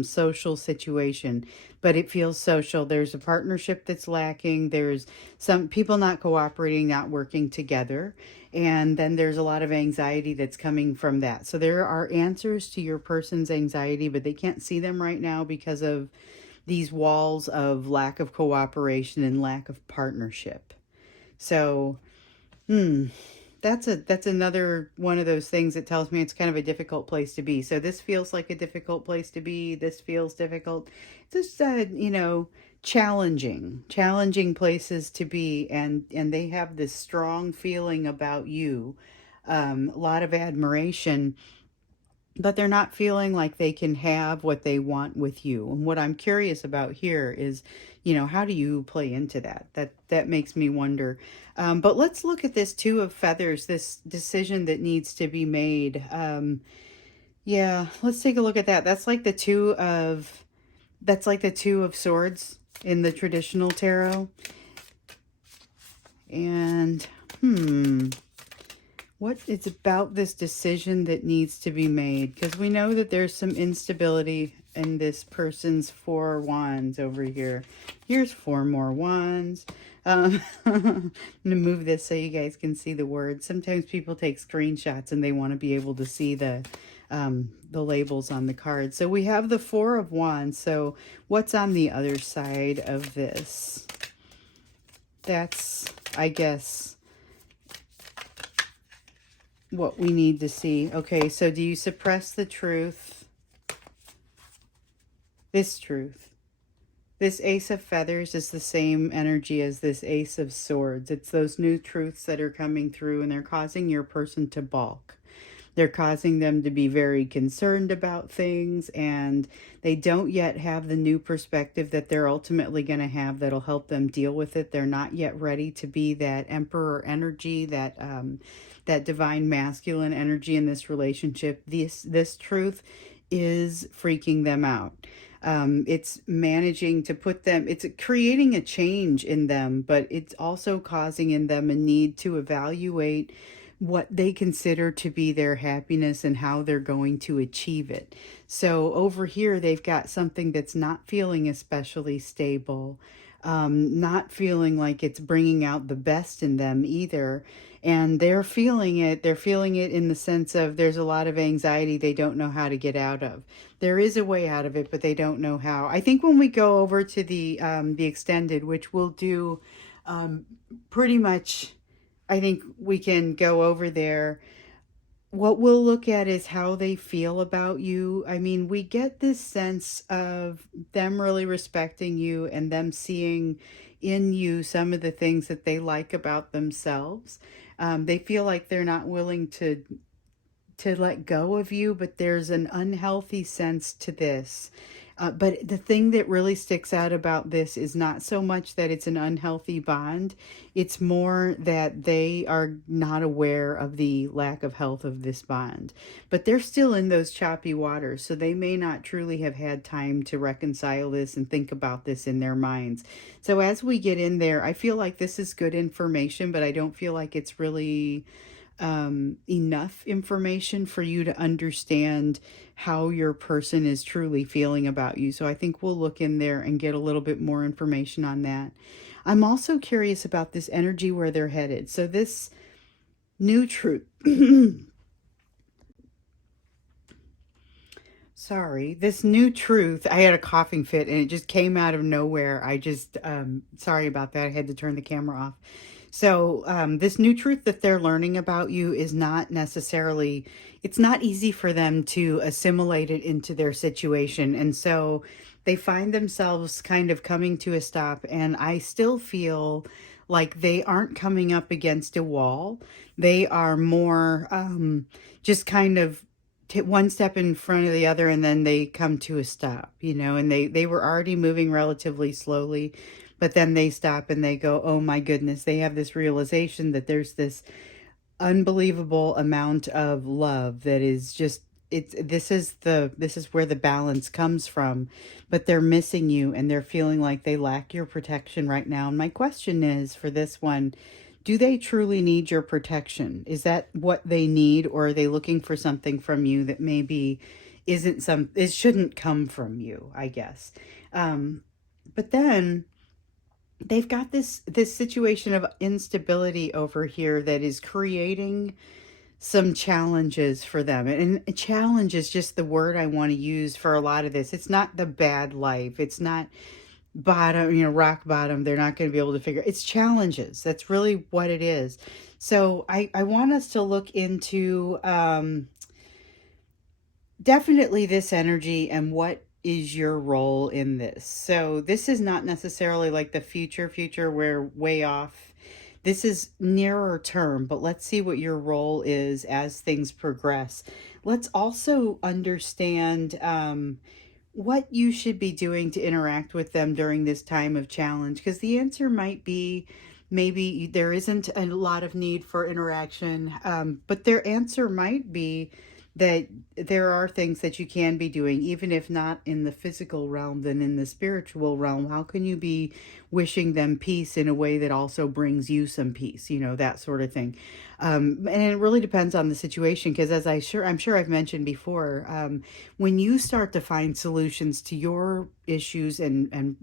social situation, but it feels social. There's a partnership that's lacking. There's some people not cooperating, not working together. And then there's a lot of anxiety that's coming from that. So there are answers to your person's anxiety, but they can't see them right now because of these walls of lack of cooperation and lack of partnership. So, that's another one of those things that tells me it's kind of a difficult place to be. So this feels like a difficult place to be. This feels difficult. Just challenging places to be, and they have this strong feeling about you, a lot of admiration. but they're not feeling like they can have what they want with you. And what I'm curious about here is, how do you play into that? That makes me wonder. But let's look at this two of feathers, this decision that needs to be made. Yeah, let's take a look at that. That's like the two of swords in the traditional tarot. And what it's about this decision that needs to be made, because we know that there's some instability in this person's 4 wands over here. Here's 4 more wands. I'm gonna move this so you guys can see the words. Sometimes people take screenshots and they want to be able to see the labels on the card. So we have the 4 of wands. So what's on the other side of this? That's, I guess, what we need to see. Okay, so do you suppress the truth? This truth. This Ace of Feathers is the same energy as this Ace of Swords. It's those new truths that are coming through, and they're causing your person to balk. They're causing them to be very concerned about things, and they don't yet have the new perspective that they're ultimately going to have that'll help them deal with it. They're not yet ready to be that emperor energy, that divine masculine energy in this relationship. This truth is freaking them out. It's managing to put them, it's creating a change in them, but it's also causing in them a need to evaluate what they consider to be their happiness and how they're going to achieve it. So over here, they've got something that's not feeling especially stable, not feeling like it's bringing out the best in them either. And they're feeling it. They're feeling it in the sense of there's a lot of anxiety they don't know how to get out of. There is a way out of it, but they don't know how. I think when we go over to the extended, which we'll do pretty much, I think we can go over there. What we'll look at is how they feel about you. I mean, we get this sense of them really respecting you and them seeing in you some of the things that they like about themselves. They feel like they're not willing to let go of you, but there's an unhealthy sense to this. But the thing that really sticks out about this is not so much that it's an unhealthy bond, it's more that they are not aware of the lack of health of this bond. But they're still in those choppy waters, so they may not truly have had time to reconcile this and think about this in their minds. So as we get in there, I feel like this is good information, but I don't feel like it's really enough information for you to understand how your person is truly feeling about you. So I think we'll look in there and get a little bit more information on that. I'm also curious about this energy where they're headed. So this new truth. Sorry, this new truth. I had a coughing fit and it just came out of nowhere. Sorry about that. I had to turn the camera off. So, this new truth that they're learning about you is not necessarily, it's not easy for them to assimilate it into their situation. And so they find themselves kind of coming to a stop. And I still feel like they aren't coming up against a wall. They are more just kind of one step in front of the other, and then they come to a stop, and they were already moving relatively slowly, but then they stop and they go, oh my goodness, they have this realization that there's this unbelievable amount of love that is just, this is where the balance comes from, but they're missing you and they're feeling like they lack your protection right now. And my question is for this one, do they truly need your protection? Is that what they need, or are they looking for something from you that maybe it shouldn't come from you, I guess. But then they've got this situation of instability over here that is creating some challenges for them. And challenge is just the word I want to use for a lot of this. It's not the bad life. It's not bottom, rock bottom. They're not going to be able to figure. It's challenges. That's really what it is. So I want us to look into definitely this energy and what is your role in this. So this is not necessarily like the future where way off. This is nearer term, but let's see what your role is as things progress. Let's also understand what you should be doing to interact with them during this time of challenge, because the answer might be maybe there isn't a lot of need for interaction, but their answer might be that there are things that you can be doing, even if not in the physical realm, then in the spiritual realm. How can you be wishing them peace in a way that also brings you some peace, that sort of thing. And it really depends on the situation, because as I'm sure I've mentioned before, when you start to find solutions to your issues and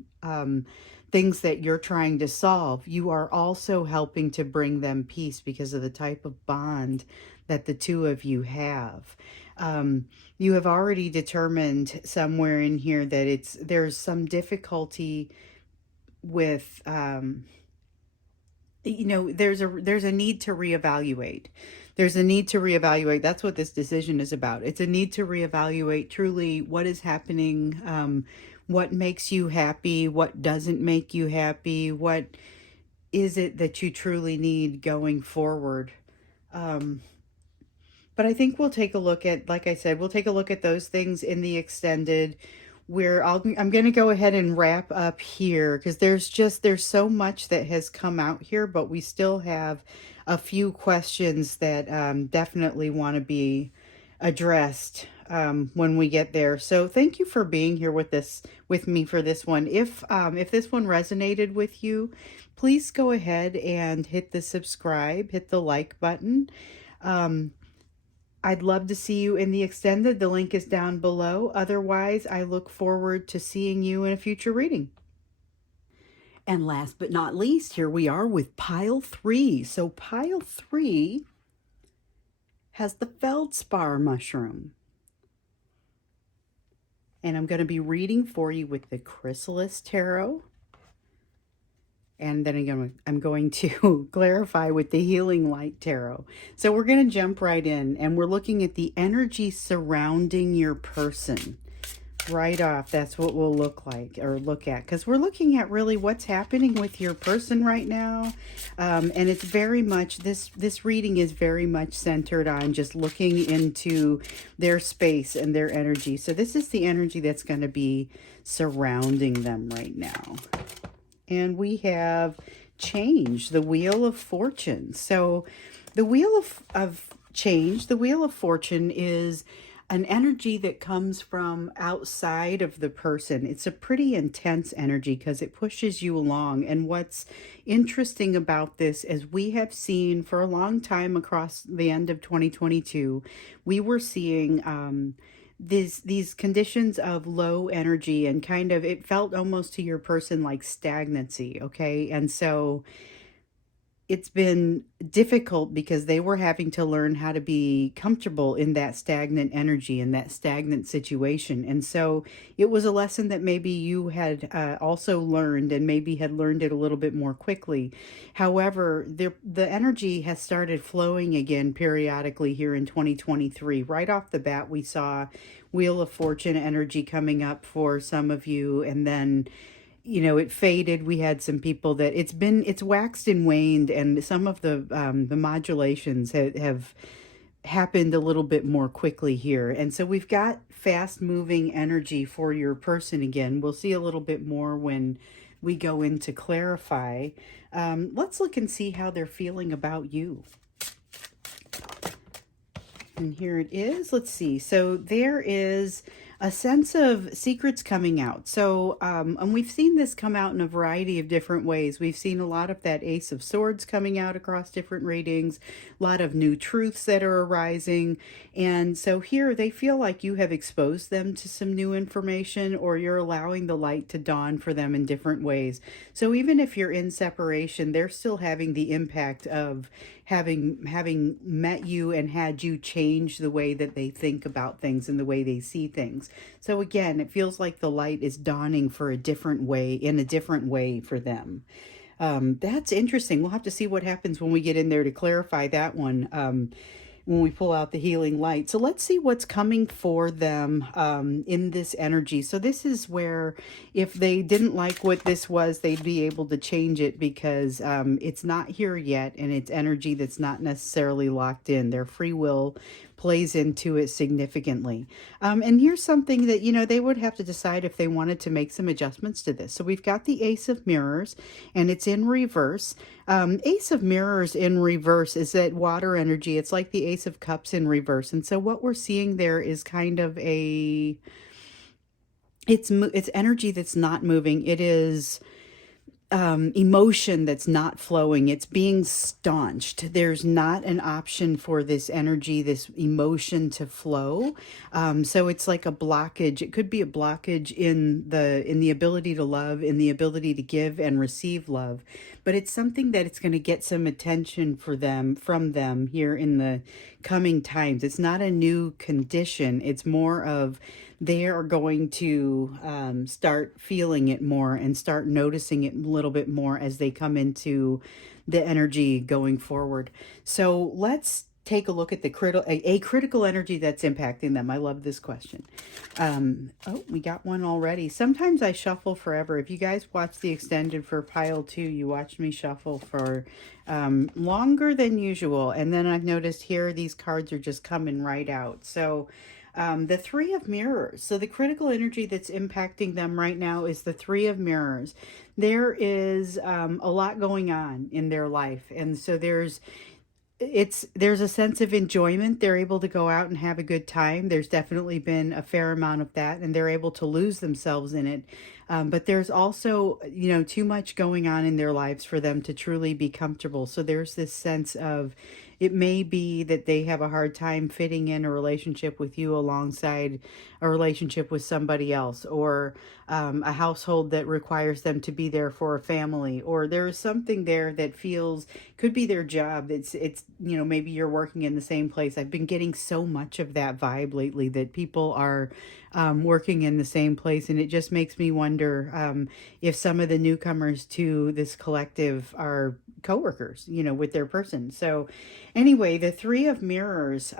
things that you're trying to solve, you are also helping to bring them peace because of the type of bond that the two of you have. Um, you have already determined somewhere in here that there's some difficulty with there's a need to reevaluate. There's a need to reevaluate. That's what this decision is about. It's a need to reevaluate truly what is happening, what makes you happy, what doesn't make you happy, what is it that you truly need going forward. Um, but I think we'll take a look at, like I said, we'll take a look at those things in the extended, where I'm going to go ahead and wrap up here, because there's so much that has come out here, but we still have a few questions that definitely want to be addressed when we get there. So thank you for being here with me for this one. If this one resonated with you, please go ahead and hit the subscribe, hit the like button. Um, I'd love to see you in the extended. The link is down below. Otherwise, I look forward to seeing you in a future reading. And last but not least, here we are with pile 3. So pile 3 has the feldspar mushroom. And I'm going to be reading for you with the chrysalis tarot. And then I'm going to clarify with the healing light tarot. So we're going to jump right in, and we're looking at the energy surrounding your person. Right off, that's what we'll look at, because we're looking at really what's happening with your person right now. And it's very much, this reading is very much centered on just looking into their space and their energy. So this is the energy that's going to be surrounding them right now. And we have change, the wheel of fortune. So the wheel of change, the wheel of fortune, is an energy that comes from outside of the person. It's a pretty intense energy because it pushes you along. And what's interesting about this, as we have seen for a long time across the end of 2022, we were seeing these conditions of low energy, and kind of, it felt almost to your person like stagnancy. Okay. And so it's been difficult because they were having to learn how to be comfortable in that stagnant energy, in that stagnant situation. And so it was a lesson that maybe you had also learned, and maybe had learned it a little bit more quickly. However, the energy has started flowing again periodically here in 2023. Right off the bat, we saw Wheel of Fortune energy coming up for some of you, and then it faded. We had some people that it's waxed and waned, and some of the modulations have happened a little bit more quickly here. And so we've got fast moving energy for your person again. We'll see a little bit more when we go in to clarify. Let's look and see how they're feeling about you. And here it is. Let's see. So there is a sense of secrets coming out. So, and we've seen this come out in a variety of different ways. We've seen a lot of that Ace of Swords coming out across different readings, a lot of new truths that are arising. And so here they feel like you have exposed them to some new information, or you're allowing the light to dawn for them in different ways. So even if you're in separation, they're still having the impact of having met you and had you change the way that they think about things and the way they see things. So again, it feels like the light is dawning for a different way, in a different way for them. That's interesting. We'll have to see what happens when we get in there to clarify that one. When we pull out the healing light. So let's see what's coming for them in this energy. So this is where, if they didn't like what this was, they'd be able to change it, because it's not here yet, and it's energy that's not necessarily locked in. Their free will plays into it significantly. And here's something that, they would have to decide if they wanted to make some adjustments to this. So we've got the Ace of Mirrors, and it's in reverse. Ace of Mirrors in reverse is that water energy. It's like the Ace of Cups in reverse. And so what we're seeing there is kind of it's energy that's not moving. It is emotion that's not flowing. It's being staunched. There's not an option for this energy, this emotion to flow. So it's like a blockage. It could be a blockage in the ability to love, in the ability to give and receive love. But it's something that it's going to get some attention from them here in the coming times. It's not a new condition. It's more of they are going to start feeling it more and start noticing it a little bit more as they come into the energy going forward. So let's take a look at a critical energy that's impacting them. I love this question. Oh, we got one already. Sometimes I shuffle forever. If you guys watch the extended for pile 2, you watched me shuffle for longer than usual. And then I've noticed here these cards are just coming right out. So the Three of Mirrors. So the critical energy that's impacting them right now is the Three of Mirrors. There is a lot going on in their life. And so there's a sense of enjoyment. They're able to go out and have a good time. There's definitely been a fair amount of that, and they're able to lose themselves in it. But there's also, too much going on in their lives for them to truly be comfortable. So there's this sense of it may be that they have a hard time fitting in a relationship with you alongside a relationship with somebody else, or a household that requires them to be there for a family, or there is something there that feels could be their job. It's maybe you're working in the same place. I've been getting so much of that vibe lately that people are working in the same place, and it just makes me wonder if some of the newcomers to this collective are coworkers, with their person. So anyway, the Three of Mirrors,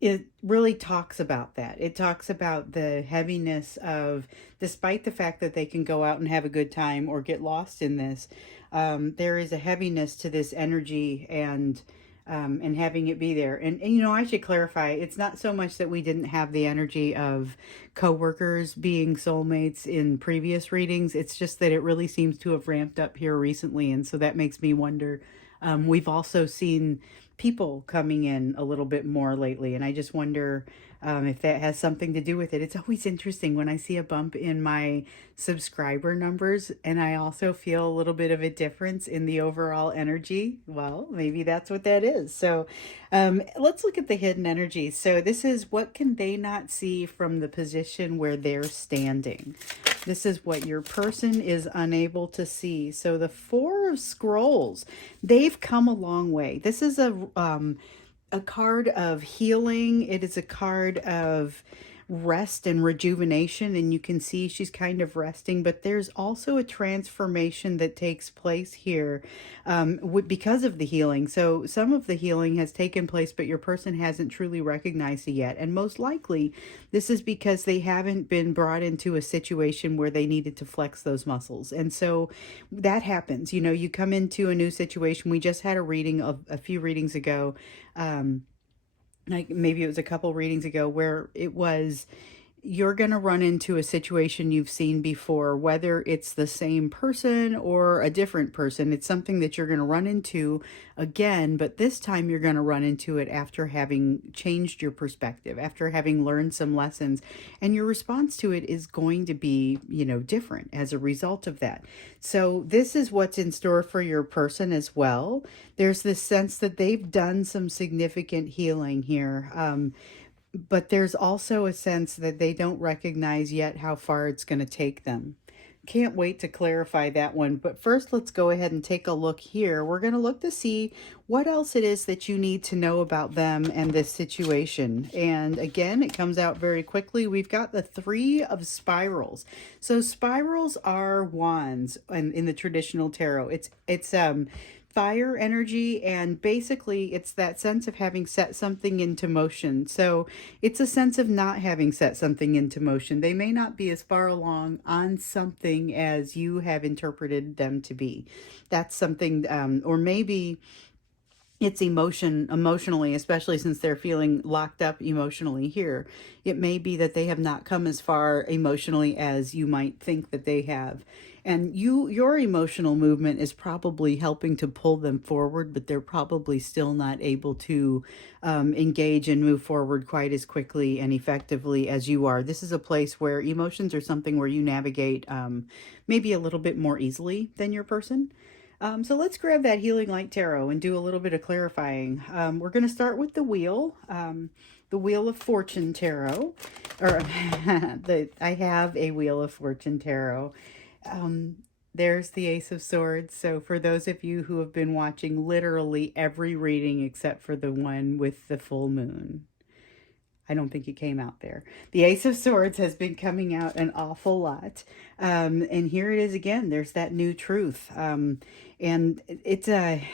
it really talks about that. It talks about the heaviness of, despite the fact that they can go out and have a good time or get lost in this, there is a heaviness to this energy, and having it be there. And I should clarify, it's not so much that we didn't have the energy of coworkers being soulmates in previous readings. It's just that it really seems to have ramped up here recently, and so that makes me wonder. We've also seen people coming in a little bit more lately, and I just wonder if that has something to do with it. It's always interesting when I see a bump in my subscriber numbers, and I also feel a little bit of a difference in the overall energy. Well, maybe that's what that is. So let's look at the hidden energy. So this is, what can they not see from the position where they're standing? This is what your person is unable to see. So the Four of Scrolls, they've come a long way. This is a card of healing. It is a card of rest and rejuvenation, and you can see she's kind of resting, but there's also a transformation that takes place here because of the healing. So some of the healing has taken place, but your person hasn't truly recognized it yet, and most likely this is because they haven't been brought into a situation where they needed to flex those muscles. And so that happens. You come into a new situation. We just had a reading of a few readings ago, like maybe it was a couple readings ago, where it was, you're going to run into a situation you've seen before, whether it's the same person or a different person. It's something that you're going to run into again, but this time you're going to run into it after having changed your perspective, after having learned some lessons, and your response to it is going to be, different as a result of that. So this is what's in store for your person as well. There's this sense that they've done some significant healing here. But there's also a sense that they don't recognize yet how far it's going to take them. Can't wait to clarify that one. But first, let's go ahead and take a look here. We're going to look to see what else it is that you need to know about them and this situation. And again, it comes out very quickly. We've got the Three of Spirals. So spirals are wands in the traditional tarot. It's fire energy, and basically it's that sense of having set something into motion. So it's a sense of not having set something into motion. They may not be as far along on something as you have interpreted them to be. That's something, or maybe it's emotionally, especially since they're feeling locked up emotionally here. It may be that they have not come as far emotionally as you might think that they have. And your emotional movement is probably helping to pull them forward, but they're probably still not able to engage and move forward quite as quickly and effectively as you are. This is a place where emotions are something where you navigate maybe a little bit more easily than your person. So let's grab that Healing Light Tarot and do a little bit of clarifying. We're going to start with the Wheel of Fortune Tarot. Or I have a Wheel of Fortune Tarot. Um, there's the Ace of Swords. So for those of you who have been watching literally every reading except for the one with the full moon, I don't think it came out there. The Ace of Swords has been coming out an awful lot. And here it is again. There's that new truth. And it's a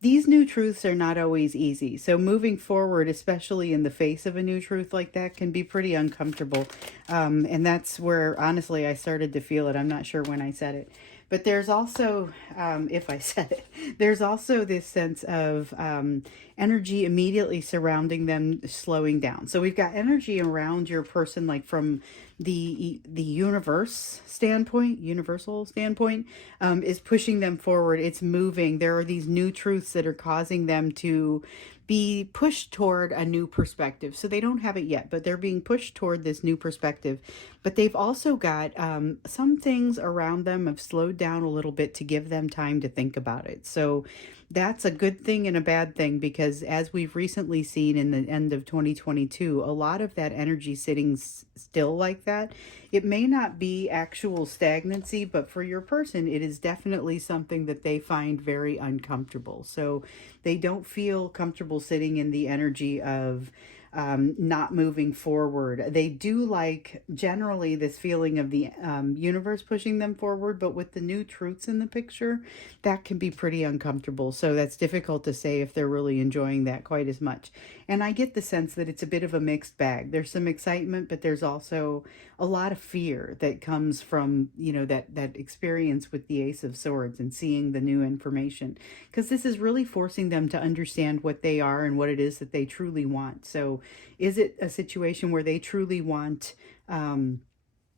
these new truths are not always easy. So moving forward, especially in the face of a new truth like that, can be pretty uncomfortable. And that's where, honestly, I started to feel it. I'm not sure when I said it. But there's also, if I said it, there's also this sense of energy immediately surrounding them slowing down. So we've got energy around your person, like from the universal standpoint, is pushing them forward. It's moving. There are these new truths that are causing them to be pushed toward a new perspective. So they don't have it yet, but they're being pushed toward this new perspective. But they've also got some things around them have slowed down a little bit to give them time to think about it. So that's a good thing and a bad thing, because as we've recently seen in the end of 2022, a lot of that energy sitting still like that. It may not be actual stagnancy, but for your person, it is definitely something that they find very uncomfortable. So they don't feel comfortable sitting in the energy of not moving forward. They do like generally this feeling of the universe pushing them forward, but with the new truths in the picture, that can be pretty uncomfortable. So that's difficult to say if they're really enjoying that quite as much. And I get the sense that it's a bit of a mixed bag. There's some excitement, but there's also a lot of fear that comes from, that experience with the Ace of Swords and seeing the new information, because this is really forcing them to understand what they are and what it is that they truly want. So is it a situation where they truly want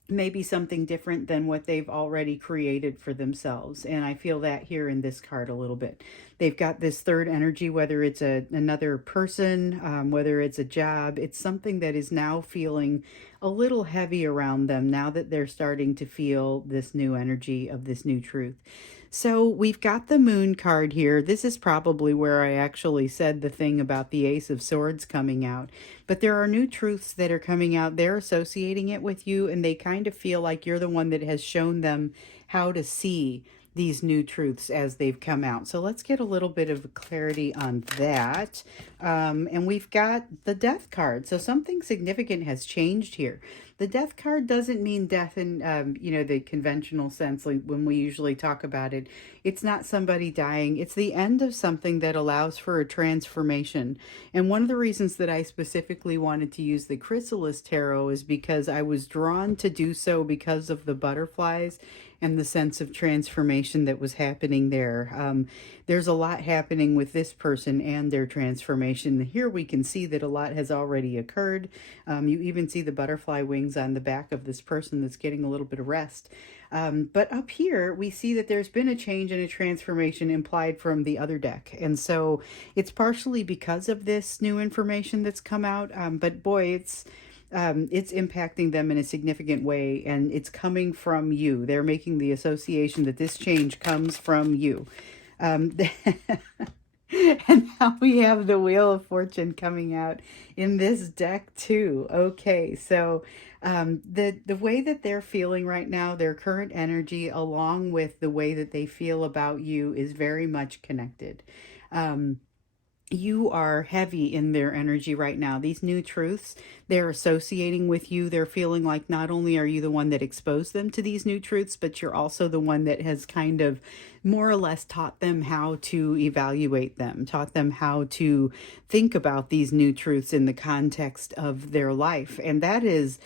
maybe something different than what they've already created for themselves? And I feel that here in this card a little bit. They've got this third energy, whether it's another person, whether it's a job. It's something that is now feeling a little heavy around them now that they're starting to feel this new energy of this new truth. So we've got the moon card here. This is probably where I actually said the thing about the Ace of Swords coming out. But there are new truths that are coming out. They're associating it with you, and they kind of feel like you're the one that has shown them how to see these new truths as they've come out. So let's get a little bit of clarity on that. And we've got the Death card. So something significant has changed here. The Death card doesn't mean death in, the conventional sense, like when we usually talk about it. It's not somebody dying. It's the end of something that allows for a transformation. And one of the reasons that I specifically wanted to use the Chrysalis Tarot is because I was drawn to do so because of the butterflies and the sense of transformation that was happening there. There's a lot happening with this person and their transformation. Here we can see that a lot has already occurred. You even see the butterfly wings on the back of this person that's getting a little bit of rest. But up here, we see that there's been a change and a transformation implied from the other deck. And so it's partially because of this new information that's come out. But boy, it's impacting them in a significant way, and it's coming from you. They're making the association that this change comes from you. And now we have the Wheel of Fortune coming out in this deck too. Okay, so the way that they're feeling right now, their current energy, along with the way that they feel about you, is very much connected. You are heavy in their energy right now. These new truths, they're associating with you. They're feeling like not only are you the one that exposed them to these new truths, but you're also the one that has kind of more or less taught them how to evaluate them, taught them how to think about these new truths in the context of their life. And that is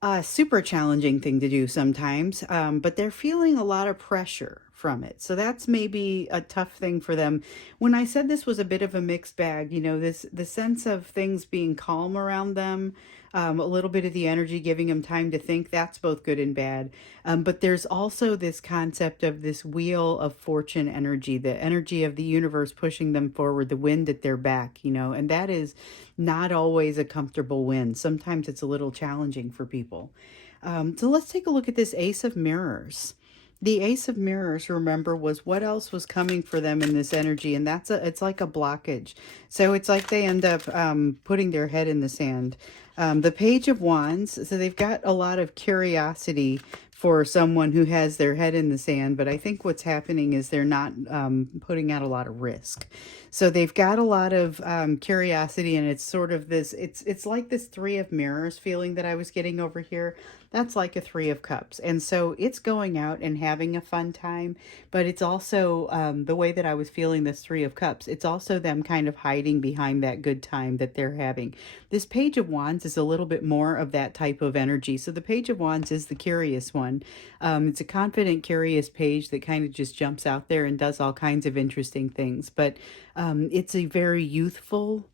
a super challenging thing to do sometimes, but they're feeling a lot of pressure from it. So that's maybe a tough thing for them. When I said this was a bit of a mixed bag, you know, this the sense of things being calm around them, a little bit of the energy giving them time to think, that's both good and bad. But there's also this concept of this wheel of fortune energy, the energy of the universe pushing them forward, the wind at their back, you know, and that is not always a comfortable wind. Sometimes it's a little challenging for people. So let's take a look at this Ace of Mirrors. The Ace of Mirrors, remember, was what else was coming for them in this energy, and it's like a blockage. So it's like they end up putting their head in the sand. The Page of Wands, so they've got a lot of curiosity for someone who has their head in the sand, but I think what's happening is they're not putting out a lot of risk. So they've got a lot of curiosity, and it's sort of this, it's like this Three of Mirrors feeling that I was getting over here. That's like a Three of Cups. And so it's going out and having a fun time, but it's also the way that I was feeling this Three of Cups. It's also them kind of hiding behind that good time that they're having. This Page of Wands is a little bit more of that type of energy. So the Page of Wands is the curious one. It's a confident, curious page that kind of just jumps out there and does all kinds of interesting things. But it's a very youthful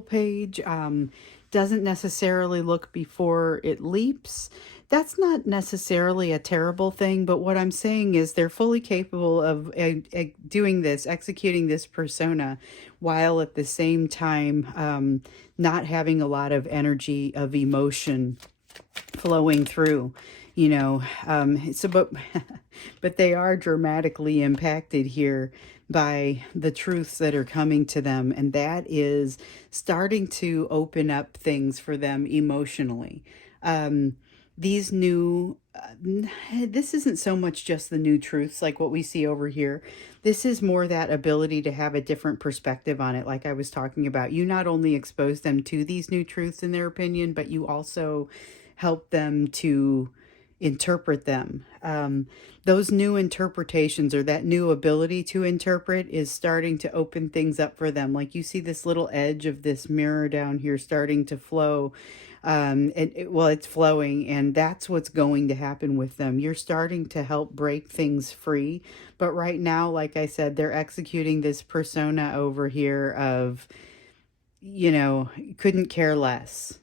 page. Doesn't necessarily look before it leaps. That's not necessarily a terrible thing, but what I'm saying is they're fully capable of doing this, executing this persona, while at the same time not having a lot of energy of emotion flowing through, you know. But they are dramatically impacted here by the truths that are coming to them, and that is starting to open up things for them emotionally. These new this isn't so much just the new truths like what we see over here. This is more that ability to have a different perspective on it, like I was talking about. You not only expose them to these new truths in their opinion, but you also help them to interpret them. Those new interpretations, or that new ability to interpret, is starting to open things up for them. Like you see this little edge of this mirror down here starting to flow. Well, it's flowing, and that's what's going to happen with them. You're starting to help break things free. But right now, like I said, they're executing this persona over here of, you know, couldn't care less.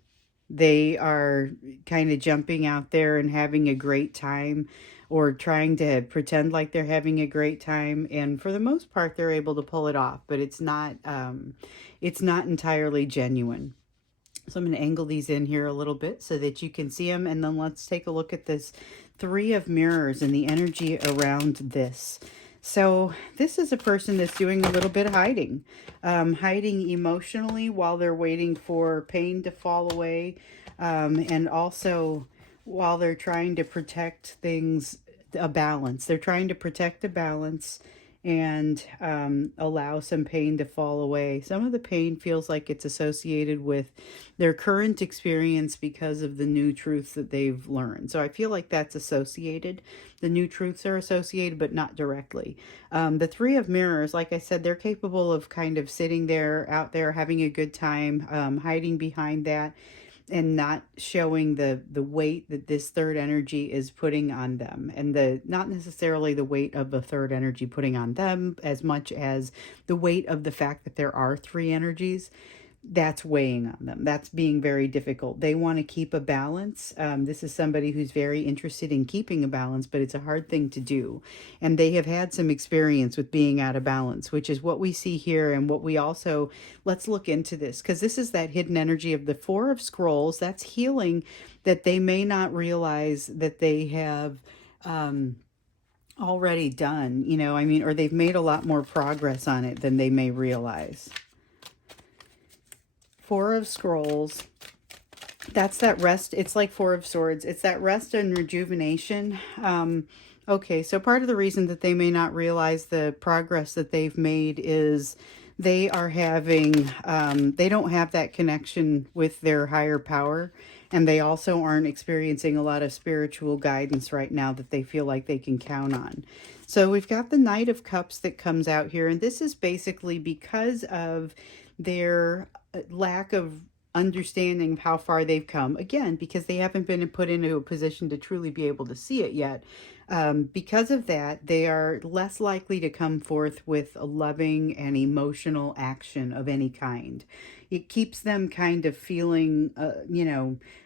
They are kind of jumping out there and having a great time, or trying to pretend like they're having a great time, and for the most part they're able to pull it off, but it's not entirely genuine. So I'm going to angle these in here a little bit so that you can see them, and then let's take a look at this Three of Mirrors and the energy around this. So this is a person that's doing a little bit of hiding, hiding emotionally while they're waiting for pain to fall away, and also while they're trying to protect things, a balance. They're trying to protect a balance and allow some pain to fall away. Some of the pain feels like it's associated with their current experience because of the new truths that they've learned. So I feel like that's associated. The new truths are associated, but not directly. The Three of Mirrors, like I said, they're capable of kind of sitting there, out there, having a good time, hiding behind that, and not showing the weight that this third energy is putting on them, and the not necessarily the weight of the third energy putting on them as much as the weight of the fact that there are three energies. That's weighing on them. That's being very difficult. They want to keep a balance. This is somebody who's very interested in keeping a balance, but it's a hard thing to do. And they have had some experience with being out of balance, which is what we see here. And what we also, let's look into this, because this is that hidden energy of the Four of Scrolls. That's healing that they may not realize that they have already done, you know, I mean, or they've made a lot more progress on it than they may realize. Four of Scrolls, that's that rest. It's like Four of Swords. It's that rest and rejuvenation. Okay, so part of the reason that they may not realize the progress that they've made is they are having, they don't have that connection with their higher power. And they also aren't experiencing a lot of spiritual guidance right now that they feel like they can count on. So we've got the Knight of Cups that comes out here. And this is basically because of their lack of understanding of how far they've come, again, because they haven't been put into a position to truly be able to see it yet. Because of that, they are less likely to come forth with a loving and emotional action of any kind. It keeps them kind of feeling,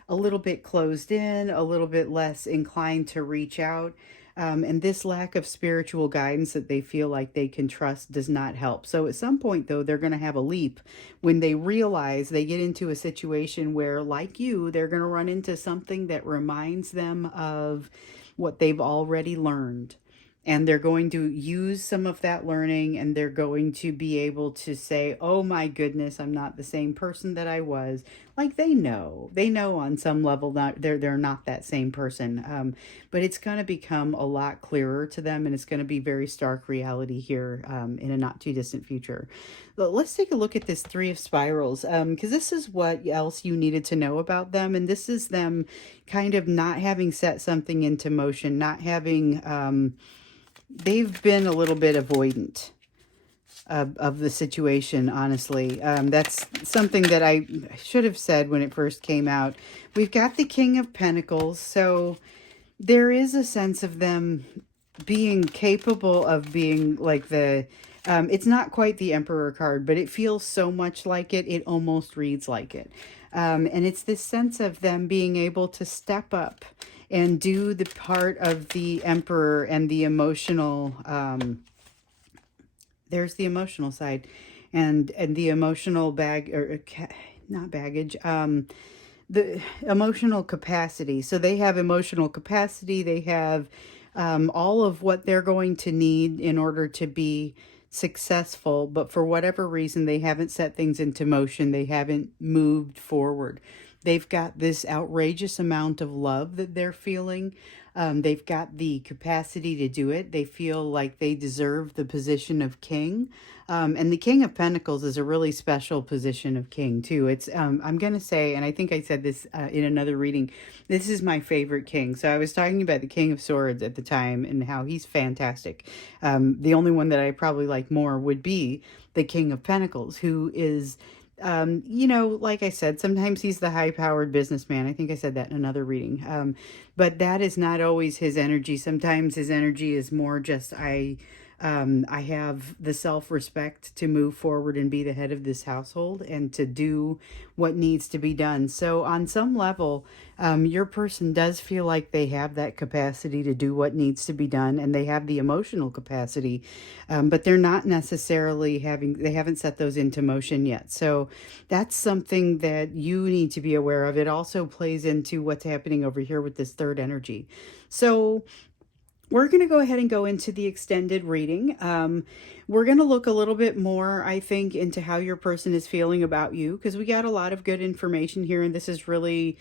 a little bit closed in, a little bit less inclined to reach out. And this lack of spiritual guidance that they feel like they can trust does not help. So at some point, though, they're going to have a leap when they realize they get into a situation where, like you, they're going to run into something that reminds them of what they've already learned. And they're going to use some of that learning, and they're going to be able to say, oh my goodness, I'm not the same person that I was. Like they know on some level that they're not that same person. But it's going to become a lot clearer to them, and it's going to be very stark reality here in a not too distant future. But let's take a look at this Three of Spirals, because this is what else you needed to know about them. And this is them kind of not having set something into motion, not having, they've been a little bit avoidant of the situation, honestly. That's something that I should have said when it first came out. We've got the King of Pentacles, so there is a sense of them being capable of being like it's not quite the Emperor card, but it feels so much like it. It almost reads like it. And it's this sense of them being able to step up and do the part of the Emperor and the emotional, there's the emotional side and the emotional not baggage, the emotional capacity. So they have emotional capacity. They have all of what they're going to need in order to be successful. But for whatever reason, they haven't set things into motion. They haven't moved forward. They've got this outrageous amount of love that they're feeling. They've got the capacity to do it. They feel like they deserve the position of king. And the King of Pentacles is a really special position of king, too. It's, I'm going to say, and I think I said this in another reading, this is my favorite king. So I was talking about the King of Swords at the time and how he's fantastic. The only one that I probably like more would be the King of Pentacles, who is, like I said, sometimes he's the high-powered businessman. I think I said that in another reading. But that is not always his energy. Sometimes his energy is more just, I have the self-respect to move forward and be the head of this household and to do what needs to be done. So on some level, your person does feel like they have that capacity to do what needs to be done, and they have the emotional capacity, but they're not necessarily they haven't set those into motion yet. So that's something that you need to be aware of. It also plays into what's happening over here with this third energy. So we're going to go ahead and go into the extended reading. We're going to look a little bit more, I think, into how your person is feeling about you, because we got a lot of good information here, and this is really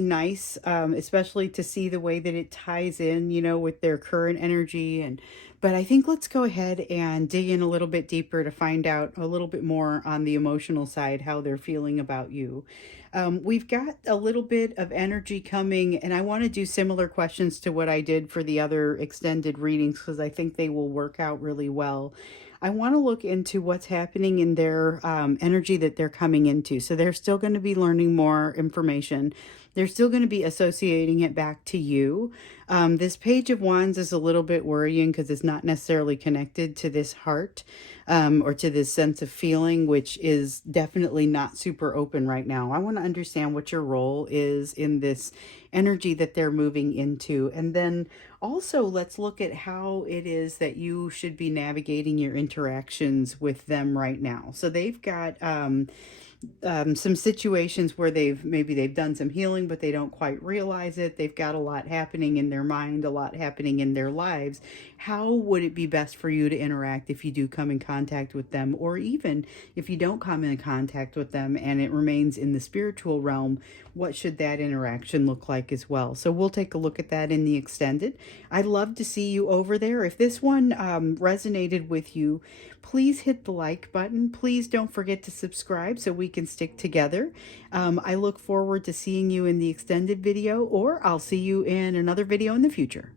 nice, especially to see the way that it ties in, with their current energy. But I think let's go ahead and dig in a little bit deeper to find out a little bit more on the emotional side, how they're feeling about you. We've got a little bit of energy coming, and I want to do similar questions to what I did for the other extended readings because I think they will work out really well. I want to look into what's happening in their energy that they're coming into. So they're still going to be learning more information. They're still going to be associating it back to you. This Page of Wands is a little bit worrying because it's not necessarily connected to this heart or to this sense of feeling, which is definitely not super open right now. I want to understand what your role is in this energy that they're moving into. And then also let's look at how it is that you should be navigating your interactions with them right now. So they've got some situations where they've done some healing, but they don't quite realize it. They've got a lot happening in their mind, a lot happening in their lives. How would it be best for you to interact if you do come in contact with them, or even if you don't come in contact with them and it remains in the spiritual realm? What should that interaction look like as well? So we'll take a look at that in the extended. I'd love to see you over there. If this one resonated with you, please hit the like button. Please don't forget to subscribe so we can stick together. I look forward to seeing you in the extended video, or I'll see you in another video in the future.